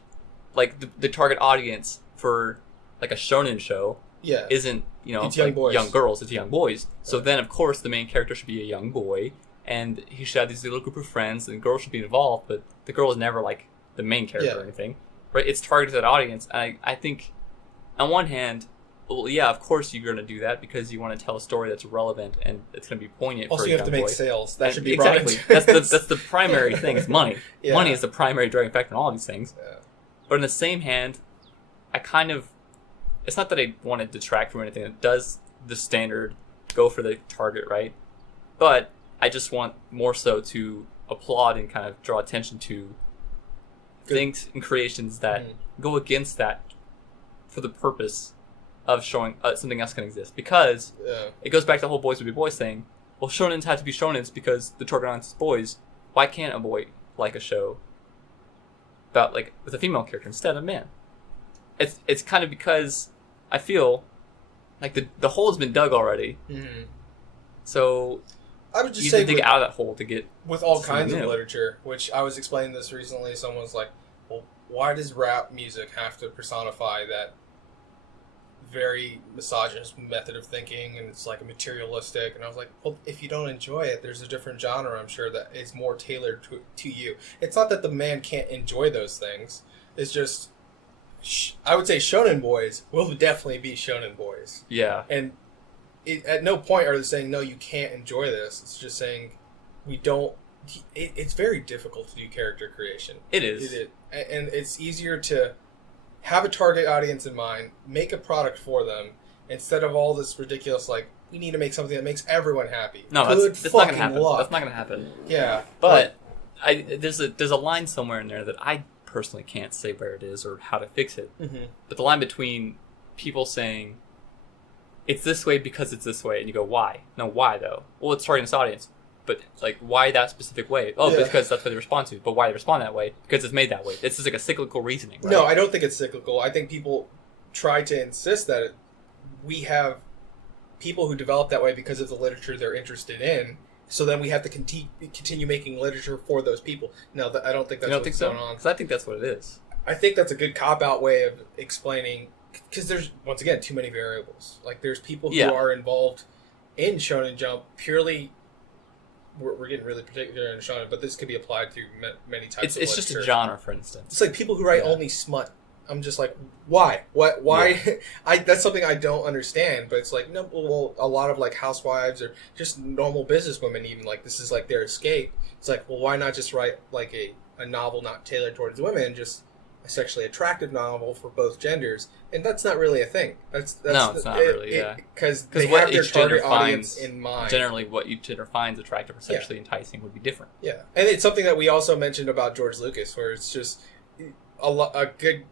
Like, the target audience for, like, a shonen show isn't, it's young boys. Young girls, it's young boys. So then, of course, the main character should be a young boy, and he should have this little group of friends, and girls should be involved, but the girl is never, like, the main character or anything. Right? It's targeted to that audience, and I think, on one hand, well, yeah, of course you're going to do that because you want to tell a story that's relevant and it's going to be poignant also, for a you young have to make boy. sales. That should be exactly. That's the primary thing is money. Yeah. Money is the primary driving factor in all these things. Yeah. But on the same hand, it's not that I want to detract from anything. It does the standard, go for the target, right? But I just want more so to applaud and kind of draw attention to things and creations that go against that for the purpose of showing something else can exist. Because it goes back to the whole boys will be boys thing. Well, shonens have to be shonens because the target audience is boys. Why can't a boy like a show about, like, with a female character instead of a man? It's kind of because I feel like the hole has been dug already. Mm-hmm. So I would just you say dig out of that hole to get with all kinds of new literature, which I was explaining this recently. Someone's like, well, why does rap music have to personify that very misogynist method of thinking, and it's like a materialistic? And I was like, well, if you don't enjoy it, there's a different genre, I'm sure, that is more tailored to you. It's not that the man can't enjoy those things. It's just, I would say shonen boys will definitely be shonen boys. Yeah. And at no point are they saying, no, you can't enjoy this. It's just saying, we don't. It's very difficult to do character creation. It is. And it's easier to have a target audience in mind, make a product for them, instead of all this ridiculous, like, we need to make something that makes everyone happy. No, that's not going to happen. Luck. That's not going to happen. Yeah. But there's a line somewhere in there that I personally can't say where it is or how to fix it. Mm-hmm. But the line between people saying, it's this way because it's this way, and you go, why? No, why, though? Well, it's targeting this audience. But, like, why that specific way? Oh, because that's what they respond to. But why they respond that way? Because it's made that way. It's just like a cyclical reasoning, right? No, I don't think it's cyclical. I think people try to insist that we have people who develop that way because of the literature they're interested in. So then we have to continue making literature for those people. No, I don't think that's what's going on. Because I think that's what it is. I think that's a good cop-out way of explaining, because there's, once again, too many variables. Like, there's people who are involved in Shonen Jump purely... We're getting really particular in Shonen, but this could be applied to many types of literature. It's just a genre, for instance. It's like people who write only smut. I'm just like, why? What? Why? Yeah. That's something I don't understand. But it's like, no, well, a lot of, like, housewives or just normal businesswomen, even, like, this is like their escape. It's like, well, why not just write, like, a novel not tailored towards women, just a sexually attractive novel for both genders? And that's not really a thing. That's no, it's not really. Because they have their target audience in mind. Generally, what each gender finds attractive or sexually enticing would be different. Yeah, and it's something that we also mentioned about George Lucas, where it's just a good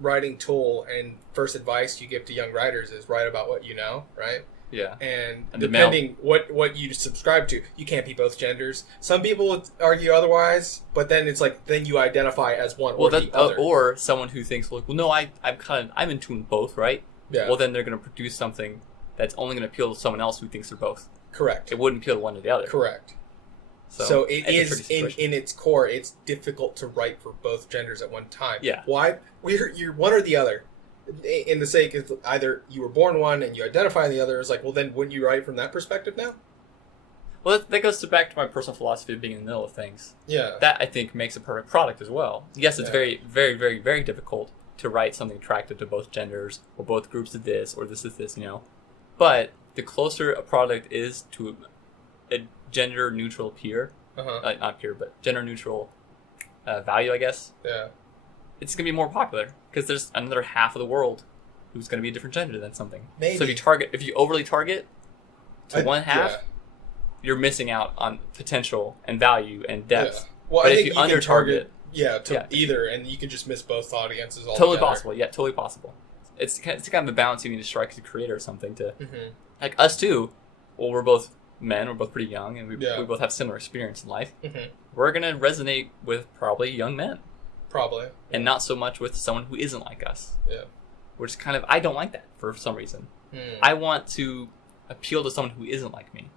writing tool, and first advice you give to young writers is write about what you know, right? Yeah. And depending what you subscribe to, you can't be both genders. Some people would argue otherwise, but then it's like, then you identify as one or the other. Or someone who thinks, well, no, I'm in tune with both, right? Yeah. Well, then they're going to produce something that's only going to appeal to someone else who thinks they're both. Correct. It wouldn't appeal to one or the other. Correct. So it is, in its core, it's difficult to write for both genders at one time. Yeah. Why? You're one or the other. In the sake of either you were born one and you identify in the other, is like, well, then wouldn't you write from that perspective now? Well, that goes back to my personal philosophy of being in the middle of things. Yeah. That, I think, makes a perfect product as well. Yes, it's very, very, very, very difficult to write something attractive to both genders, or both groups of this, or this is this, But the closer a product is to a gender-neutral peer, not peer, but gender-neutral value, I guess. Yeah. It's going to be more popular because there's another half of the world who's going to be a different gender than something. Maybe. So if you overly target to one half, you're missing out on potential and value and depth Well, But I if think you you can under target, target, to yeah. either, and you can just miss both audiences altogether. totally possible. Yeah, totally possible. It's kind of a balance you need to strike as a creator or something to Mm-hmm. like us too. Well, we're both men. We're both pretty young, and we Yeah. both have similar experience in life. Mm-hmm. We're gonna resonate with probably young men, Probably. and not so much with someone who isn't like us. Yeah. Which kind of I don't like that for some reason. Hmm. I want to appeal to someone who isn't like me.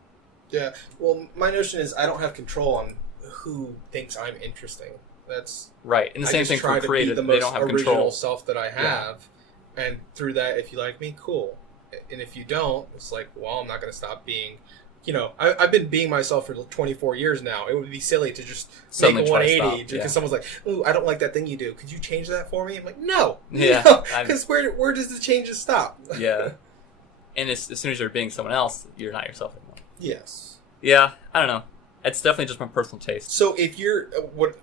Yeah. Well, my notion is I don't have control on who thinks I'm interesting. That's Right, and the I same just thing try for to creative. be the They most don't have original control. self that I have, and through that, if you like me, cool. And if you don't, it's like, well, I'm not going to stop being. You know, I've been being myself for 24 years now. It would be silly to just Suddenly make a try to 180 stop, because yeah. someone's like, "Ooh, I don't like that thing you do. Could you change that for me?" I'm like, "No, Yeah, because where does the changes stop?" Yeah, and as soon as you're being someone else, you're not yourself anymore. Yes. Yeah, I don't know. It's definitely just my personal taste. So if you're what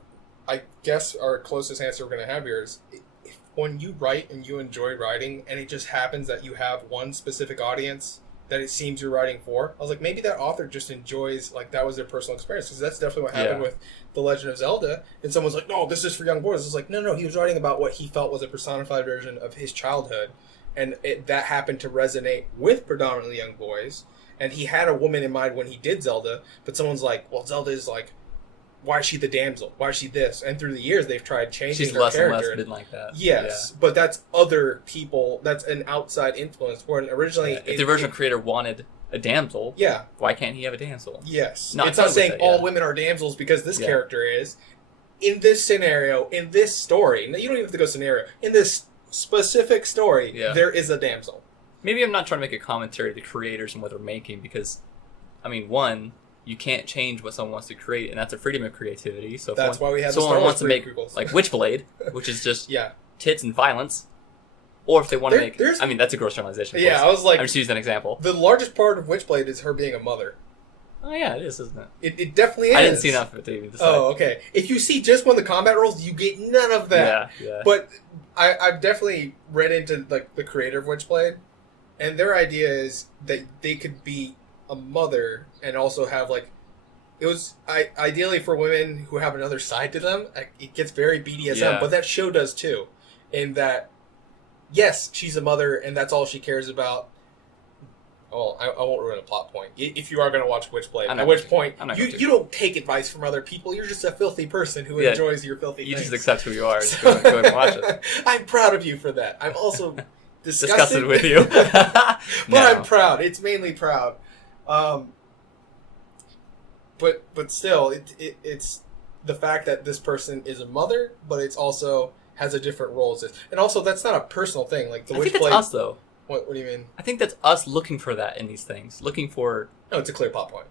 I guess our closest answer we're going to have here is if, when you write and you enjoy writing and it just happens that you have one specific audience that it seems you're writing for, I was like, maybe that author just enjoys, like, that was their personal experience, because that's definitely what happened Yeah. with The Legend of Zelda, and someone's like, no, this is for young boys. It's like, no, he was writing about what he felt was a personified version of his childhood, and that happened to resonate with predominantly young boys, and he had a woman in mind when he did Zelda, but someone's like, well, Zelda is like, why is she the damsel? Why is she this? And through the years, they've tried changing She's her less character. and less been like that. Yes, but that's other people. That's an outside influence. When originally, Yeah. If the original creator wanted a damsel, yeah, why can't he have a damsel? yes, No, it's I not totally saying get that, all yeah. women are damsels because this Yeah. character is. In this scenario, in this story, now you don't even have to go scenario. In this specific story, Yeah. there is a damsel. Maybe I'm not trying to make a commentary to the creators and what they're making because, I mean, one, you can't change what someone wants to create, and that's a freedom of creativity. So if That's why we have the someone Star Wars wants to make prequels. like Witchblade, which is just Yeah, tits and violence, or if they want to There- make, there's- I mean, that's a gross generalization. Of yeah. course. I was like, I'm just using an example. the largest part of Witchblade is her being a mother. Oh yeah, it is, isn't it? It definitely is. I didn't see enough of it to even decide. Oh, okay. If you see just one of the combat rolls, you get none of that. Yeah. But I've definitely read into like the creator of Witchblade, and their idea is that they could be a mother and also have like it was ideally for women who have another side to them. It gets very BDSM, Yeah. but that show does too. In that, yes, she's a mother, and that's all she cares about. Well, I won't ruin a plot point. If you are going to watch Witchblade, I'm at not which going to. point I'm not you, going to. you don't take advice from other people. You're just a filthy person who Yeah. enjoys your filthy You things. just accept who you are and just go ahead and watch it. I'm proud of you for that. I'm also Disgusted with you. but No. I'm proud. It's mainly proud. But still, it's the fact that this person is a mother, but it's also has a different role as this. And also, that's not a personal thing. Like the I think that's Witchblade. us though. What do you mean? I think that's us looking for that in these things, looking for. No, it's a clear plot point.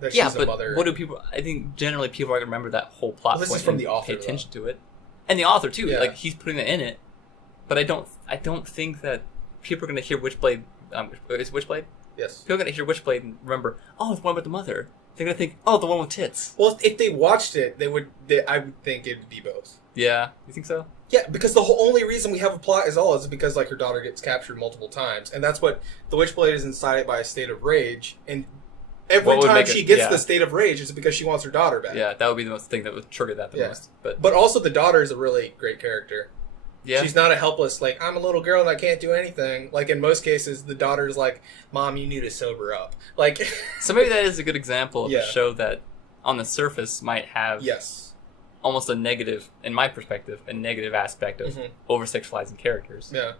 That Yeah, she's a but mother. what do people? I think generally people are gonna remember that whole plot Well, this is point from and the author, pay attention to it, and the author too. Yeah. Like he's putting it in it, but I don't think that people are gonna hear Witchblade. Is Witchblade? Yes. People are gonna hear Witchblade and remember, oh, the one with the mother. They're gonna think, oh, the one with tits. Well, if they watched it, I would think it'd be both. Yeah, you think so? Yeah, because the only reason we have a plot is because like her daughter gets captured multiple times, and that's what the Witchblade is incited by a state of rage, and every What would time make she it- gets yeah. the state of rage, it's because she wants her daughter back. Yeah, that would be the most thing that would trigger that the Yeah. most. But But also, the daughter is a really great character. yeah, She's not a helpless, like, I'm a little girl and I can't do anything. Like, in most cases, the daughter's like, Mom, you need to sober up. Like, so maybe that is a good example of Yeah. a show that, on the surface, might have yes. almost a negative, in my perspective, a negative aspect of Mhm. over-sexualizing characters. Yeah.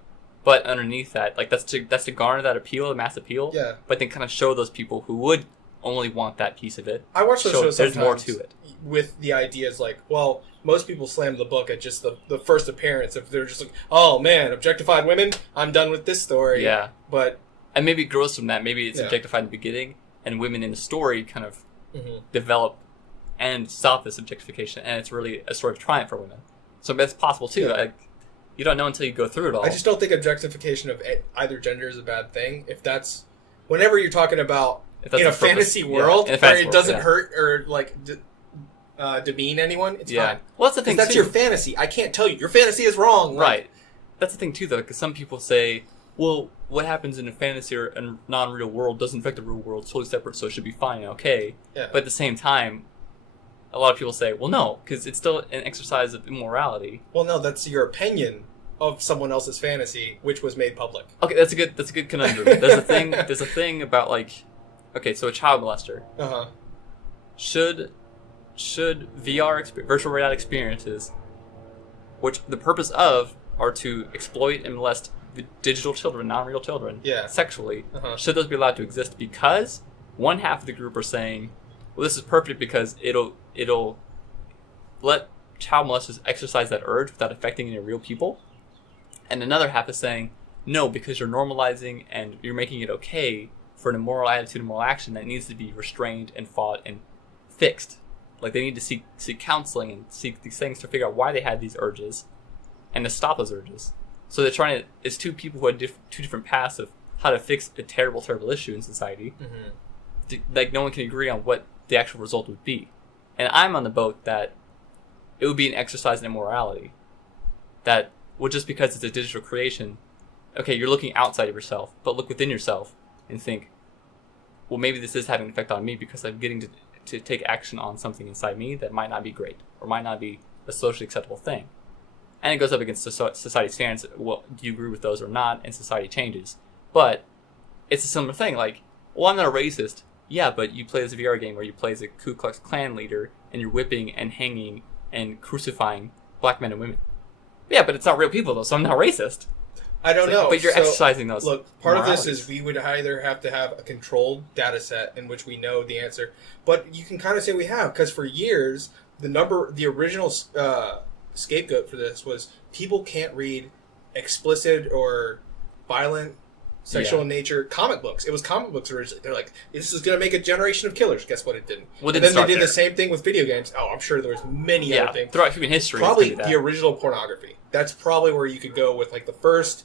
But underneath that, like that's to garner that appeal, the mass appeal. Yeah. But then kind of show those people who would only want that piece of it. I watch those So shows there's sometimes more to it. with the ideas like, well, most people slam the book at just the first appearance. If they're just like, oh man, objectified women, I'm done with this story. Yeah. But And maybe it grows from that. Maybe it's Yeah. objectified in the beginning, and women in the story kind of mhm. develop and stop this objectification, and it's really a story of triumph for women. So that's possible too. Yeah. Like, you don't know until you go through it all. I just don't think objectification of either gender is a bad thing. If that's whenever you're talking about If that's in a the purpose. fantasy Yeah, world in a where fantasy it world, doesn't yeah. hurt or like demean anyone, it's Yeah. fine. Well, that's the 'Cause thing that's too. your fantasy. I can't tell you. Your fantasy is wrong. Like, Right. That's the thing too, though, because some people say, "Well, what happens in a fantasy or a non-real world doesn't affect the real world; it's totally separate, so it should be fine and okay." Yeah. But at the same time, a lot of people say, well, no, because it's still an exercise of immorality. Well, no, that's your opinion of someone else's fantasy, which was made public. Okay, that's a good conundrum. There's a thing about like, okay, so a child molester. Should virtual reality experiences, which the purpose of are to exploit and molest digital children, non-real children, sexually, should those be allowed to exist? Because one half of the group are saying, well, this is perfect because it'll let child molesters exercise that urge without affecting any real people. And another half is saying, no, because you're normalizing and you're making it okay for an immoral attitude and moral action that needs to be restrained and fought and fixed. Like, they need to seek counseling and seek these things to figure out why they had these urges and to stop those urges. So they're trying to... It's two people who had two different paths of how to fix a terrible, terrible issue in society. Like, no one can agree on what the actual result would be. And I'm on the boat that it would be an exercise in immorality. That, well, just because it's a digital creation, okay, you're looking outside of yourself, but look within yourself and think, well, maybe this is having an effect on me because I'm getting to take action on something inside me that might not be great or might not be a socially acceptable thing. And it goes up against society standards. Well, do you agree with those or not? And society changes. But it's a similar thing. Like, well, I'm not a racist. Yeah, but you play this VR game where you play as a Ku Klux Klan leader and you're whipping and hanging and crucifying black men and women. Yeah, but it's not real people, though, so I'm not racist. I don't know. But you're exercising those. Look, part of this is we would either have to have a controlled data set in which we know the answer, but you can kind of say we have, because for years, the original scapegoat for this was people can't read explicit or violent sexual in nature comic books. It was comic books originally. They're like, this is going to make a generation of killers. Guess what? It didn't. Well, and then they did the same thing with video games. Oh, I'm sure there was many other things. Throughout human history. Probably the original pornography. That's probably where you could go with like the first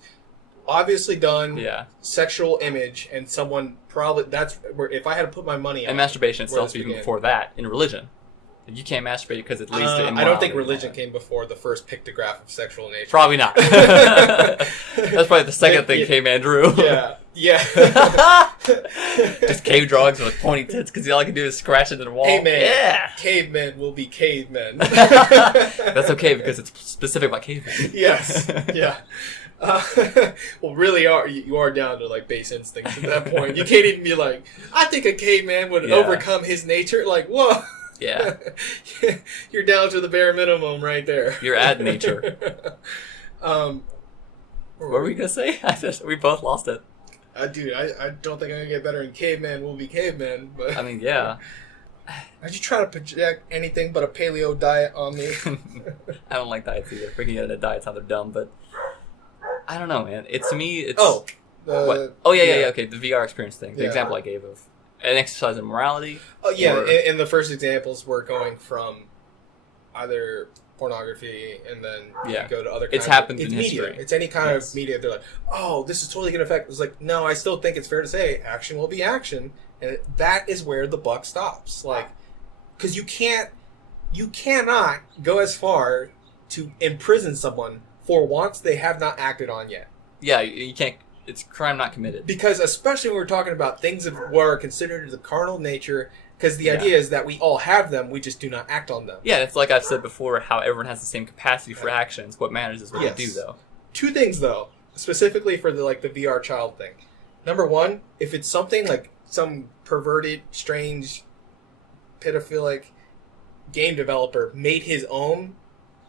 obviously done sexual image, and someone probably, that's where, if I had to put my money on. And masturbation itself even before that in religion. You can't masturbate because it leads to immorality. I don't think religion came before the first pictograph of sexual nature. Probably not. That's probably the second thing caveman drew. Yeah. Just cave drawings with pointy tits because all I can do is scratch into the wall. Hey man, cavemen will be cavemen. That's okay because it's specific about cavemen. Yes, yeah. Well, really, you are down to like base instincts at that point. You can't even be like, I think a caveman would overcome his nature. Like, whoa. Yeah. You're down to the bare minimum right there. You're at nature. What were we going to say? We both lost it. Dude, I don't think I'm going to get better in caveman will be caveman. But I mean, yeah. Are you trying to project anything but a paleo diet on me? I don't like diets either. Freaking out at diets, how they're dumb, but I don't know, man. To me, it's... what? Oh, yeah. Okay, the VR experience thing. The example I gave of an exercise in morality. Oh, yeah, and the first examples were going from either pornography and then you go to other kinds it's happened in media. history. It's any kind of media. They're like, oh, this is totally going to affect. It's like, no, I still think it's fair to say action will be action. And that is where the buck stops. Like, because you cannot go as far to imprison someone for wants they have not acted on yet. Yeah, you can't. It's crime not committed. Because especially when we're talking about things that are considered the carnal nature, because the idea is that we all have them, we just do not act on them. Yeah, it's like I've said before, how everyone has the same capacity for actions. What matters is what they do, though. Two things, though, specifically for the VR child thing. Number one, if it's something like some perverted, strange, pedophilic game developer made his own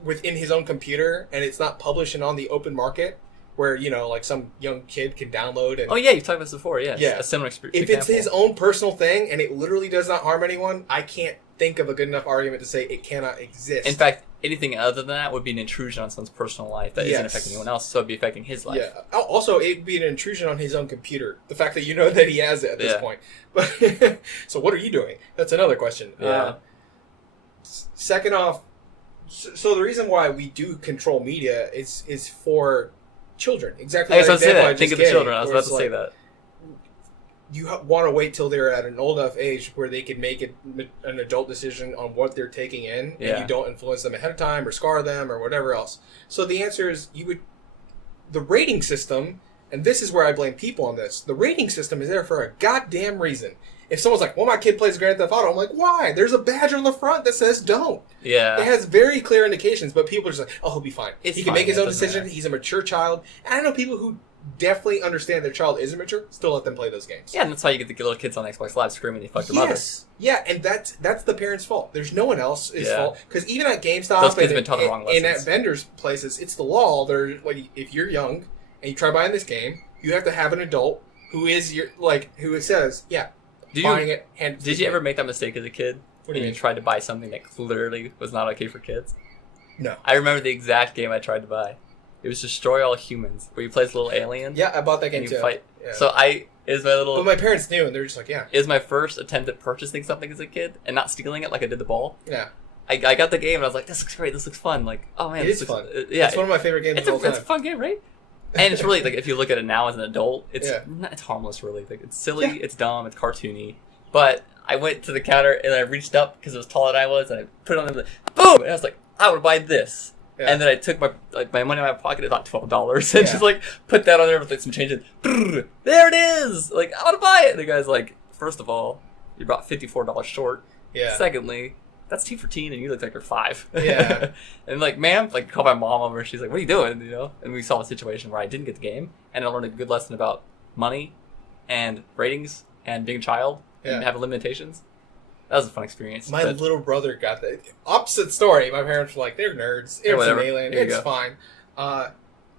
within his own computer, and it's not published and on the open market, where, like some young kid can download and... Oh, yeah, you've talked about this before, yeah. A similar experience. If it's his own personal thing and it literally does not harm anyone, I can't think of a good enough argument to say it cannot exist. In fact, anything other than that would be an intrusion on someone's personal life that isn't affecting anyone else, so it'd be affecting his life. Yeah. Also, it'd be an intrusion on his own computer. The fact that you know that he has it at this point. But so what are you doing? That's another question. Yeah. Second off, so the reason why we do control media is for children. Exactly. I was about to say that. Think of the children. I was about to say that. You want to wait till they're at an old enough age where they can make an adult decision on what they're taking in, and you don't influence them ahead of time or scar them or whatever else. So the answer is the rating system and this is where I blame people on this. The rating system is there for a goddamn reason. If someone's like, well, my kid plays Grand Theft Auto, I'm like, why? There's a badge on the front that says don't. Yeah. It has very clear indications, but people are just like, oh, he'll be fine. It's he can fine, make his it own doesn't decisions. matter. He's a mature child. And I know people who definitely understand their child isn't mature, still let them play those games. Yeah, and that's why you get the little kids on Xbox Live screaming they fuck their mother. Yes. Yeah, and that's the parents' fault. There's no one else's Yeah. fault. Because even at Those GameStop kids have and, been taught the wrong and at lessons. vendors' places, it's the law. They're like, if you're young and you try buying this game, you have to have an adult who is who says, yeah, buying it. And Did you ever make that mistake as a kid? What do you when mean? you tried to buy something that clearly was not okay for kids? No. I remember the exact game I tried to buy. It was Destroy All Humans, where you play as a little alien. Yeah, I bought that game and you too. fight. Yeah. So But my parents knew, and they were just like, yeah. It was my first attempt at purchasing something as a kid and not stealing it like I did the ball. Yeah. I got the game and I was like, this looks great, this looks fun. Like, oh man, It this is looks, fun. Yeah, It's one of my favorite games of all time. it's a fun game, right? And it's really, like, if you look at it now as an adult, it's Yeah. it's harmless, really. Like, it's silly, Yeah. it's dumb, it's cartoony. But I went to the counter and I reached up because it was taller than I was, and I put it on the boom, and I was like, I would buy this. Yeah. And then I took my money out of my pocket, about $12, and Yeah. just like put that on there with like some change. And there it is! Like, I want to buy it. And the guy's like, first of all, you're about $54 short. Yeah. Secondly, that's teen for teen, and you look like you're 5. Yeah. And like, ma'am, like, call my mom over, and she's like, what are you doing? You know? And we saw a situation where I didn't get the game, and I learned a good lesson about money and ratings and being a child and Yeah. having limitations. That was a fun experience. My but- little brother got that. Opposite story. My parents were like, they're nerds. It's whatever. an alien. Here you It's go. fine.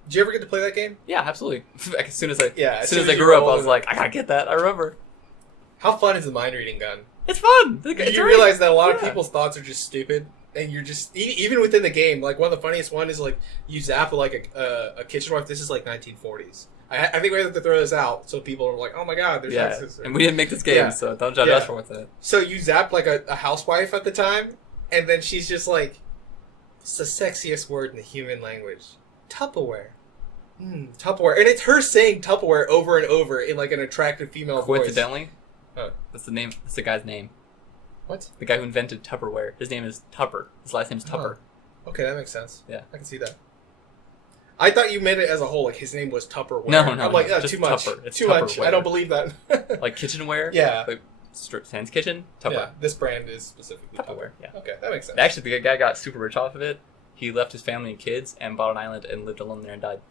Did you ever get to play that game? Yeah, absolutely. Like, as soon as I you grew were up, I old was like, I gotta get that. I remember. How fun is the mind reading gun? It's fun. You It's realize that a lot of Yeah. people's thoughts are just stupid, and you're just even within the game. Like one of the funniest one is like you zap like a kitchen wife. This is like 1940s. I think we have to throw this out so people are like, oh my god, there's Yeah, this. and we didn't make this game, Yeah. so don't judge Yeah. us for what's in it. So you zap like a housewife at the time, and then she's just like, it's the sexiest word in the human language, Tupperware. Tupperware, and it's her saying Tupperware over and over in like an attractive female voice. Coincidentally, Oh. that's the name. That's the guy's name. What? The guy who invented Tupperware. His name is Tupper. His last name's Tupper. Okay, that makes sense. Yeah. I can see that. I thought you meant it as a whole, like his name was Tupperware. No, I'm like, no, oh, just too much. Tupper. It's Too much. Tupperware. I don't believe that. Like kitchenware. Yeah. Like Sans Kitchen. Tupper. Yeah, this brand is specifically Tupperware. Yeah. Okay, that makes sense. Actually, the guy got super rich off of it. He left his family and kids and bought an island and lived alone there and died.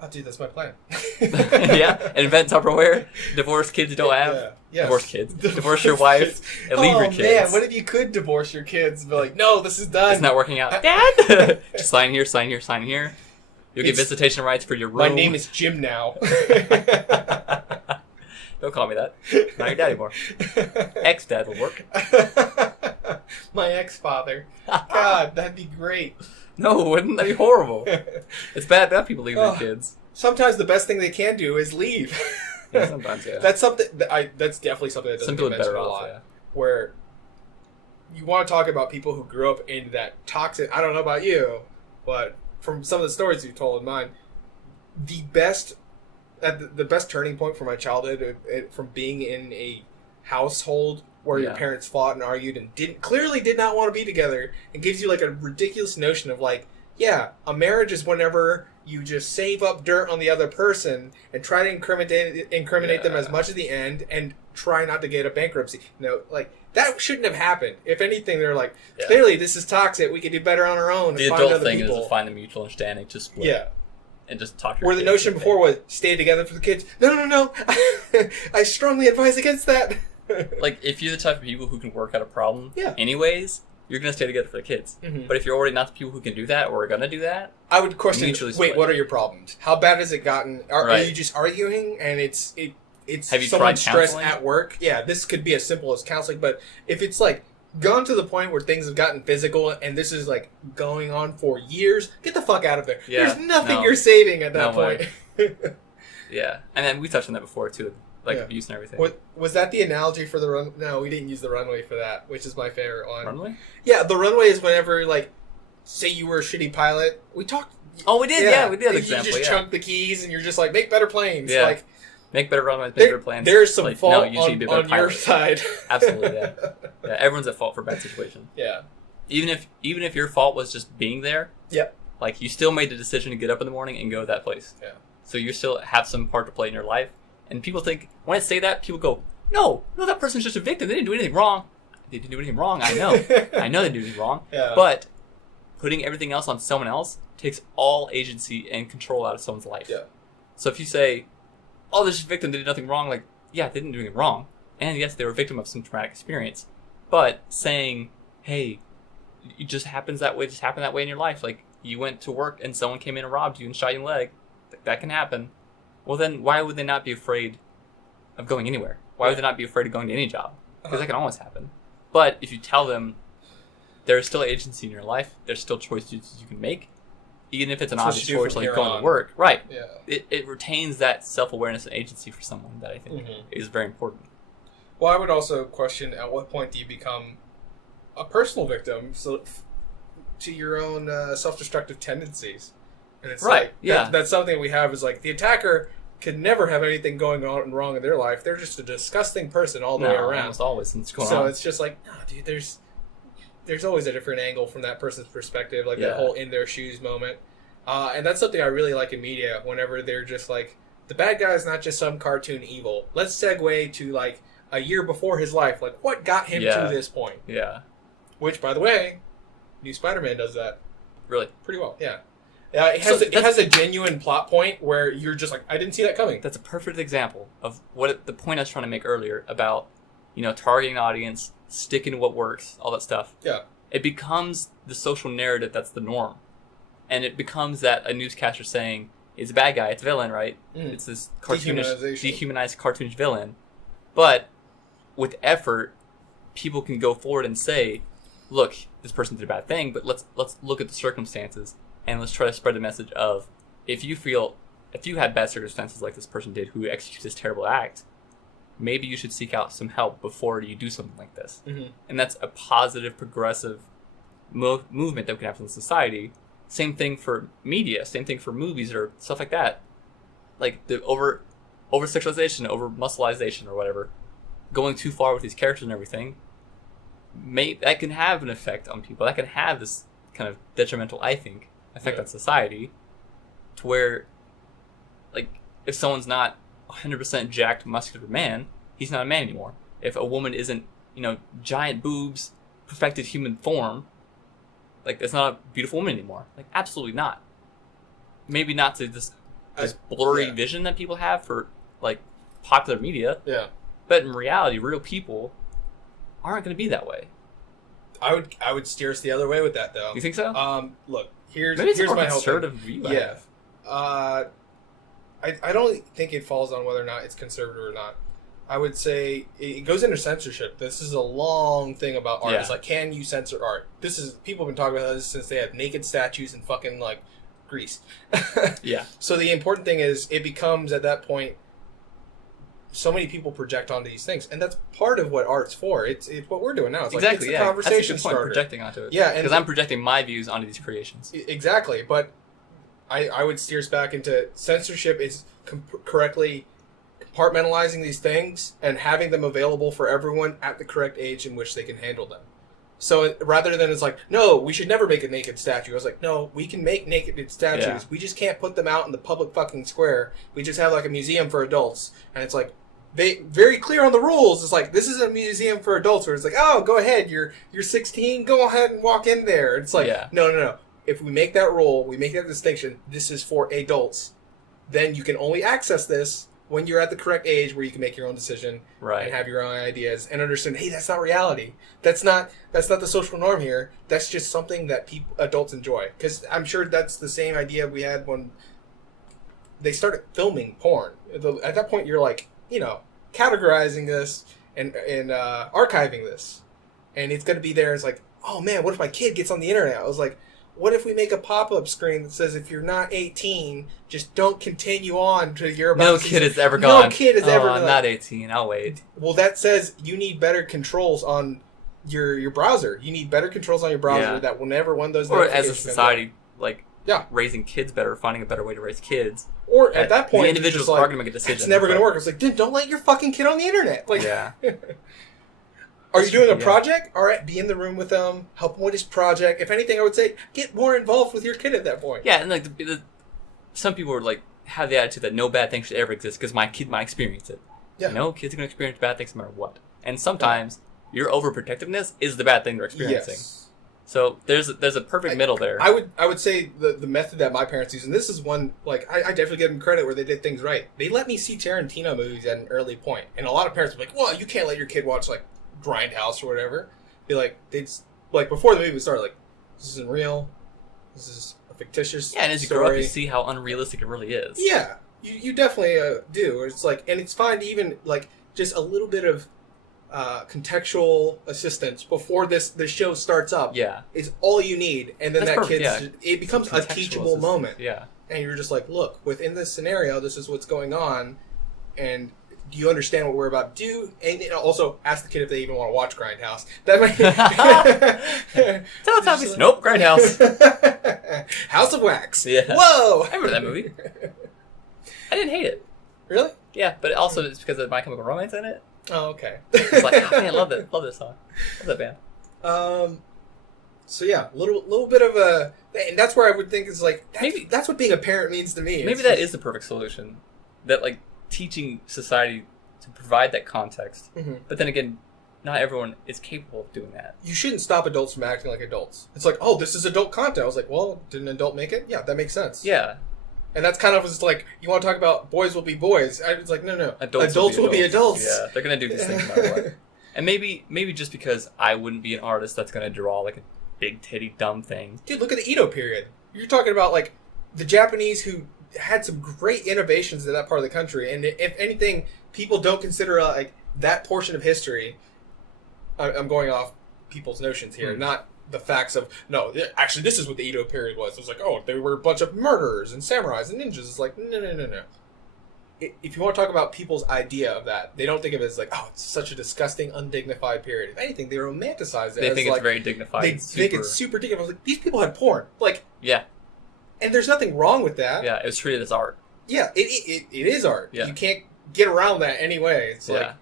Oh, dude, that's my plan. Yeah, and invent Tupperware. Divorce kids you don't have. Yeah. Yes. Divorce kids. Divorce your wife and leave your kids. Oh man, what if you could divorce your kids and be like, no, this is done. It's not working out. Dad! Just sign here, sign here, sign here. You'll get It's- visitation rights for your room. My name is Jim now. Don't call me that. Not your dad anymore. Ex-dad will work. My ex-father. God, that'd be great. No, wouldn't that be horrible? It's bad that people leave their Oh. kids. Sometimes the best thing they can do is leave. Yeah, sometimes, yeah. That's something. That's definitely something that doesn't Some get people are mentioned better a off, lot. yeah. Where you want to talk about people who grew up in that toxic. I don't know about you, but from some of the stories you told in mine, the best turning point for my childhood, from being in a household where your Yeah. parents fought and argued and clearly did not want to be together, and gives you like a ridiculous notion of like, yeah, a marriage is whenever you just save up dirt on the other person and try to incriminate them Yeah. as much at the end and try not to get a bankruptcy. No, like that shouldn't have happened. If anything, they're like, Yeah. clearly this is toxic. We could do better on our own. The and find adult other thing people. is to find a mutual understanding to split. Yeah. And just talk to your Where the kids notion and before was stay together for the kids. No. I strongly advise against that. like, if you're the type of people who can work out a problem Yeah. anyways, you're going to stay together for the kids. Mhm. But if you're already not the people who can do that or are going to do that, I would question. Mutually Wait, split. what are your problems? How bad has it gotten? Are Right. you just arguing and it's Have you someone's tried stress counseling? at work? Yeah, this could be as simple as counseling. But if it's like gone to the point where things have gotten physical and this is like going on for years, get the fuck out of there. Yeah, There's nothing no. you're saving at that No point. yeah. And then we touched on that before, too. Like, Yeah. abuse and everything. What was that the analogy for the run? No, we didn't use the runway for that, which is my favorite one. Runway? Yeah, the runway is whenever, like, say you were a shitty pilot. We talked. Oh, we did. Yeah, we did. You Example. just Yeah. chunk the keys and you're just like, make better planes. Yeah. Like, Make better runways, make better plans. there's some Like, fault no, you should on, be a better on your pilot. side. Absolutely, yeah. Yeah, everyone's at fault for a bad situation. Yeah. Even if your fault was just being there, Yeah. like, you still made the decision to get up in the morning and go to that place. Yeah. so you still have some part to play in your life. And people think, when I say that, people go, no, that person's just a victim. They didn't do anything wrong. They didn't do anything wrong. I know. I know they did anything wrong. Yeah. But putting everything else on someone else takes all agency and control out of someone's life. Yeah. So if you say, oh, this victim did nothing wrong, like, yeah, they didn't do anything wrong. And yes, they were a victim of some traumatic experience. But saying, hey, it just happens that way, just happened that way in your life. Like, you went to work and someone came in and robbed you and shot you in the leg. That can happen. Well, then why would they not be afraid of going anywhere? Why would they not be afraid of going to any job? Because that can always happen. But if you tell them there's still agency in your life, there's still choices you can make, even if it's an obvious choice like going to work. Right. Yeah. It retains that self-awareness and agency for someone that I think is very important. Well, I would also question, at what point do you become a personal victim to your own self-destructive tendencies? And it's right. like, yeah. That's something we have is like, the attacker could never have anything going on wrong in their life. They're just a disgusting person all the way around. Almost always. It's just like, no, dude, there's always a different angle from that person's perspective, like that whole in their shoes moment. And that's something I really like in media, whenever they're just like, the bad guy is not just some cartoon evil. Let's segue to like a year before his life. Like, what got him to this point? Yeah. Which, by the way, new Spider-Man does that. Really? Pretty well, yeah. It has a genuine plot point where you're just like, I didn't see that coming. That's a perfect example of the point I was trying to make earlier about, targeting an audience, sticking to what works, all that stuff. Yeah. It becomes the social narrative that's the norm. And it becomes that a newscaster saying, it's a bad guy, it's a villain, right? It's this cartoonish, dehumanized cartoonish villain. But with effort, people can go forward and say, look, this person did a bad thing, but let's look at the circumstances. And let's try to spread the message of, if you had bad circumstances like this person did who executes this terrible act, maybe you should seek out some help before you do something like this. Mm-hmm. And that's a positive, progressive movement that we can have in society. Same thing for media, same thing for movies or stuff like that. Like the over-sexualization, over-muscleization or whatever, going too far with these characters and everything, that can have an effect on people. That can have this kind of detrimental, I think, effect on society, to where, like, if someone's not 100% jacked, muscular man, he's not a man anymore. If a woman isn't, giant boobs, perfected human form, like, it's not a beautiful woman anymore. Like, absolutely not. Maybe not to this blurry vision that people have for, like, popular media. Yeah. But in reality, real people aren't going to be that way. I would steer us the other way with that, though. You think so? Look, here's Maybe it's here's a more my conservative view. Yeah. I don't think it falls on whether or not it's conservative or not. I would say it goes into censorship. This is a long thing about art. Yeah. It's like, can you censor art? People have been talking about this since they had naked statues in fucking, like, Greece. Yeah. So the important thing is, it becomes, at that point, so many people project onto these things, and that's part of what art's for. It's what we're doing now. It's exactly. Like, it's a conversation that's a good point, starter. projecting onto it. Yeah, because I'm projecting my views onto these creations. Exactly, but I would steer us back into censorship is correctly compartmentalizing these things and having them available for everyone at the correct age in which they can handle them. So rather than it's like, no, we should never make a naked statue. I was like, no, we can make naked statues. Yeah. We just can't put them out in the public fucking square. We just have like a museum for adults. And it's like, they very clear on the rules. It's like, this is a museum for adults where it's like, oh, go ahead. You're 16. Go ahead and walk in there. It's like, no. If we make that rule, we make that distinction, this is for adults, then you can only access this when you're at the correct age where you can make your own decision and have your own ideas and understand, hey, that's not reality. That's not the social norm here. That's just something that adults enjoy. Because I'm sure that's the same idea we had when they started filming porn. At that point, you're like, categorizing this and archiving this. And it's going to be there. It's like, oh, man, what if my kid gets on the internet? I was like, what if we make a pop-up screen that says, if you're not 18, just don't continue on to your... No kid has ever gone. No kid has ever... I'm not 18. I'll wait. Well, that says you need better controls on your browser. You need better controls on your browser that will never one of those... Or as a society, raising kids better, finding a better way to raise kids. Or at that point... The individuals are going to make a decision. It's never going to work. It's like, dude, don't let your fucking kid on the internet. Like, yeah. Are you doing a project? All right, be in the room with them, help him with his project. If anything, I would say get more involved with your kid at that point. Yeah, and some people are like have the attitude that no bad thing should ever exist because my kid might experience it. Yeah. No, kids are gonna experience bad things no matter what. And sometimes your overprotectiveness is the bad thing they're experiencing. Yes. So there's a perfect middle there. I would say the method that my parents use, and this is one, like, I definitely give them credit where they did things right. They let me see Tarantino movies at an early point. And a lot of parents were like, well, you can't let your kid watch, like, Grindhouse or whatever. Be like, before the movie started, like, this isn't real. This is a fictitious and as you story. grow up, you see how unrealistic it really is. Yeah. You definitely do. It's like, and it's fine to even, like, just a little bit of contextual assistance before the show starts up. Yeah. Is all you need, and then That's that perfect, kid's it becomes a teachable moment. Yeah. And you're just like, look, within this scenario, this is what's going on, and do you understand what we're about to do? And also ask the kid if they even want to watch Grindhouse. That might Teletubbies. Nope, Grindhouse. House of Wax. Yeah. Whoa! I remember that movie. I didn't hate it. Really? Yeah, but also it's because of My Chemical Romance in it. Oh, okay. It's like, oh, man, love this song. Love that band. So yeah, little bit of a, and that's where I would think is like Maybe that's what being a parent means to me. Maybe that is the perfect solution. That like teaching society to provide that context. Mm-hmm. But then again, not everyone is capable of doing that. You shouldn't stop adults from acting like adults. It's like, oh, this is adult content. I was like, well, did an adult make it? Yeah, that makes sense. Yeah. And that's kind of just like, you want to talk about boys will be boys. I was like, no. Adults will be adults. Yeah, they're going to do these things no matter what. And maybe just because I wouldn't be an artist that's going to draw like a big titty dumb thing. Dude, look at the Edo period. You're talking about like the Japanese who had some great innovations in that part of the country. And if anything, people don't consider like that portion of history. I'm going off people's notions here, not the facts of, no, actually this is what the Edo period was. It was like, oh, they were a bunch of murderers and samurais and ninjas. It's like, no. If you want to talk about people's idea of that, they don't think of it as like, oh, it's such a disgusting, undignified period. If anything, they romanticize it. They as think like, it's very dignified. They think it's super dignified. Like, these people had porn. Like, yeah. And there's nothing wrong with that. Yeah, it was treated as art. Yeah, it is art. Yeah. You can't get around that anyway. It's like, Yeah.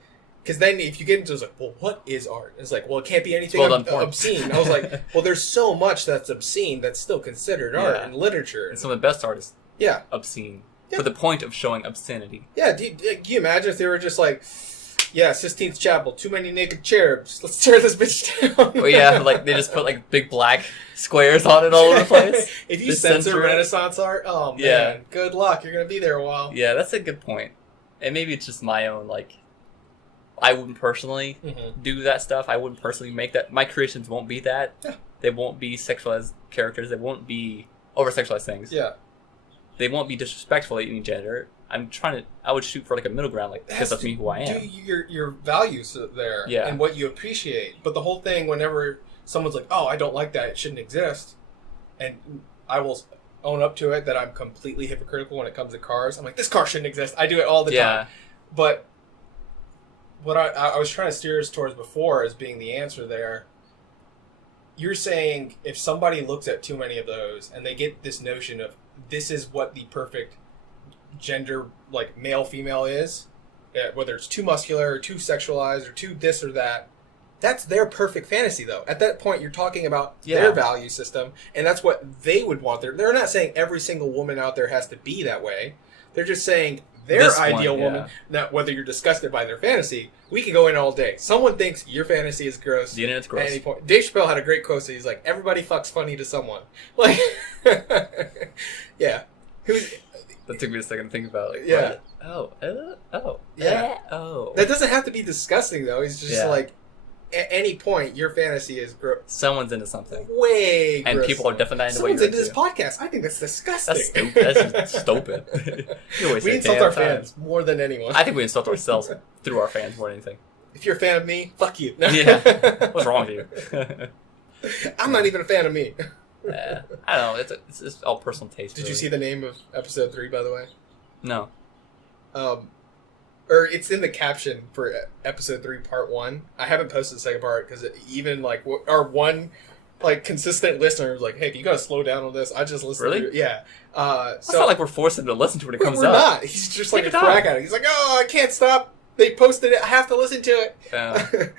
because then if you get into it, it's like, well, what is art? It's like, well, it can't be anything Well done porn. obscene. I was like, well, there's so much that's obscene that's still considered art in literature. And some of the best art is Yeah. obscene. Yeah. For the point of showing obscenity. Yeah, do you imagine if they were just like, yeah, Sistine Chapel, too many naked cherubs. Let's tear this bitch down. Oh yeah, like they just put like big black squares on it all over the place. If you Just censor it. Renaissance art, oh man, Yeah. good luck. You're gonna be there a while. Yeah, that's a good point. And maybe it's just my own, like, I wouldn't personally do that stuff. I wouldn't personally make that. My creations won't be that. Yeah. They won't be sexualized characters. They won't be over-sexualized things. Yeah. They won't be disrespectful to any gender. I would shoot for like a middle ground, like, because that's me who I am. Do your values there Yeah. and what you appreciate. But the whole thing, whenever someone's like, oh, I don't like that, it shouldn't exist, and I will own up to it that I'm completely hypocritical when it comes to cars. I'm like, this car shouldn't exist. I do it all the time. But what I was trying to steer us towards before as being the answer there, you're saying if somebody looks at too many of those and they get this notion of this is what the perfect gender, like male female is, whether it's too muscular or too sexualized or too this or that, that's their perfect fantasy though. At that point you're talking about their value system, and that's what they would want. They're not saying every single woman out there has to be that way. They're just saying their ideal woman. Now, whether you're disgusted by their fantasy, we can go in all day. Someone thinks your fantasy is gross. The internet's gross. At any point. Dave Chappelle had a great quote. So he's like, everybody fucks funny to someone. Like, yeah. That took me a second to think about. Like, yeah. Oh. That doesn't have to be disgusting though. He's just like, at any point, your fantasy is gross. Someone's into something. Way gross. And people are definitely not into Someone's into this podcast. I think that's disgusting. That's stupid. That's just stupid. We insult our fans more than anyone. I think we insult ourselves through our fans more than anything. If you're a fan of me, fuck you. Yeah. What's wrong with you? I'm not even a fan of me. I don't know. It's just all personal taste. Did really. you see the name of episode 3, by the way? No. Or it's in the caption for episode 3, part 1. I haven't posted the second part because even like our one like consistent listener was like, "Hey, you gotta slow down on this." I just listened. Really? To it. Yeah. It's not like we're forcing him to listen to it when it comes we're up. Not. He's just like a crack addict. He's like, "Oh, I can't stop. They posted it. I have to listen to it."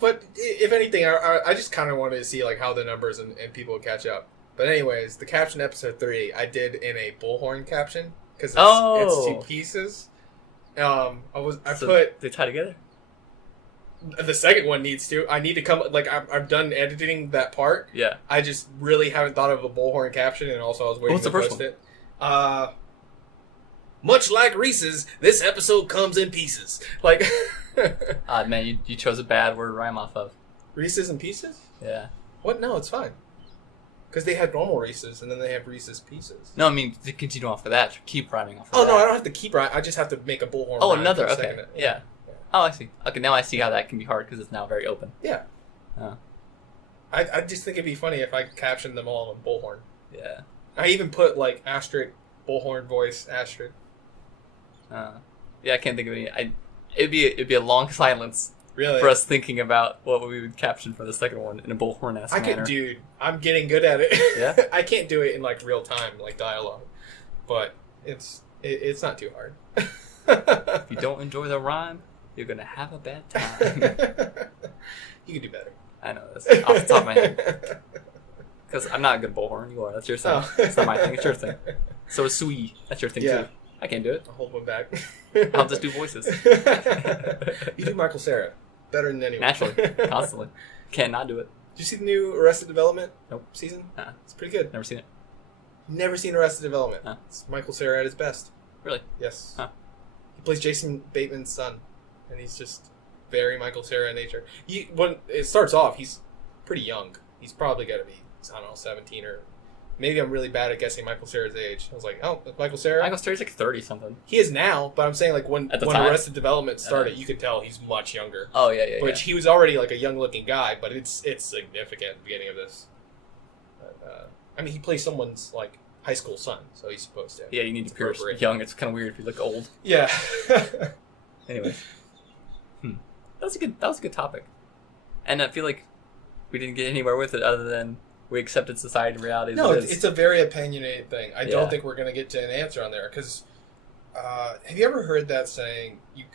But if anything, I just kind of wanted to see like how the numbers and people would catch up. But anyways, the caption episode 3 I did in a bullhorn caption because it's 2 pieces. I put they tie together. The second one needs to. I need to come like I've done editing that part. Yeah. I just really haven't thought of a bullhorn caption, and also I was waiting to post it. Much like Reese's, this episode comes in pieces. Like, Man, you chose a bad word to rhyme off of. Reese's in pieces? Yeah. What? No, it's fine. Because they had normal Reese's, and then they have Reese's Pieces. No, I mean, to continue off of that, keep rhyming off of that. Oh, no, I don't have to keep rhyming. I just have to make a bullhorn Oh, rhyme another, for okay. second. Yeah. Oh, I see. Okay, now I see how that can be hard, because it's now very open. Yeah. Oh. I just think it'd be funny if I captioned them all in bullhorn. Yeah. I even put, like, asterisk, bullhorn voice, asterisk. Yeah, I can't think of any. It'd be a long silence Really? for us thinking about what we would caption for the second one in a bullhorn-esque manner. Dude, I'm getting good at it. Yeah? I can't do it in, like, real time, like dialogue. But it's not too hard. If you don't enjoy the rhyme, you're going to have a bad time. You can do better. I know this off the top of my head. Because I'm not a good bullhorn. You are. That's your thing. Oh. It's not my thing. It's your thing. So is Sui. That's your thing, Yeah. too. I can't do it. I'll hold one back. I'll just do voices. You do Michael Cera better than anyone. Naturally. Constantly. Can't not do it. Did you see the new Arrested Development season? Uh-uh. It's pretty good. Never seen it. Never seen Arrested Development. Huh. It's Michael Cera at his best. Really? Yes. Huh. He plays Jason Bateman's son, and he's just very Michael Cera in nature. When it starts off, he's pretty young. He's probably got to be, I don't know, 17 or... Maybe I'm really bad at guessing Michael Cera's age. I was like, oh, that's Michael Cera? Michael Cera's like 30-something. He is now, but I'm saying like when Arrested Development started, you could tell he's much younger. Oh, yeah. Which he was already like a young-looking guy, but it's significant at the beginning of this. But, I mean, he plays someone's like high school son, so he's supposed to. Yeah, you need to appear young. It's kind of weird if you look old. Yeah. Anyway. That was a good topic. And I feel like we didn't get anywhere with it other than we accepted society and reality. No, it's a very opinionated thing. I don't think we're going to get to an answer on there. Because have you ever heard that saying, you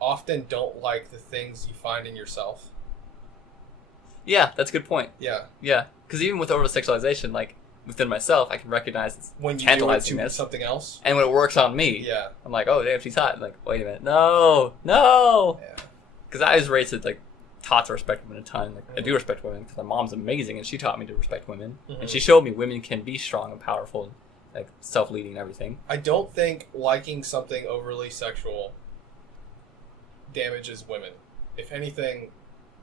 often don't like the things you find in yourself? Yeah, that's a good point. Yeah. Yeah, because even with over-sexualization, like, within myself, I can recognize it's when you tantalizing do it to something else. And when it works on me, yeah, I'm like, oh, damn, she's hot. I'm like, wait a minute. No. Yeah. Because I was raised like, taught to respect women a ton. Like, I do respect women because my mom's amazing and she taught me to respect women. Mm-hmm. And she showed me women can be strong and powerful and like self-leading and everything. I don't think liking something overly sexual damages women. If anything,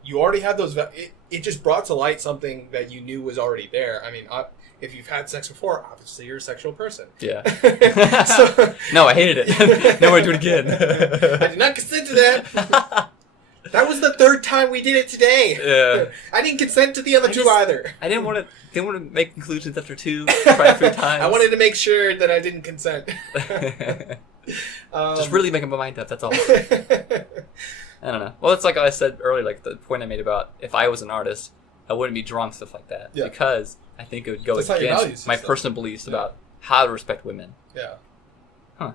you already have those... It just brought to light something that you knew was already there. I mean, if you've had sex before, obviously you're a sexual person. Yeah. No, I hated it. No, I do it again. I did not consent to that. That was the 3rd time we did it today. Yeah. I didn't consent to the other 2 either. I didn't want to make conclusions after 2, try 3 times. I wanted to make sure that I didn't consent. Just really making my mind up, that's all. I don't know. Well, it's like I said earlier, like the point I made about if I was an artist, I wouldn't be drawing stuff like that. Yeah. Because I think it would go against my personal beliefs about how to respect women. Yeah. Huh.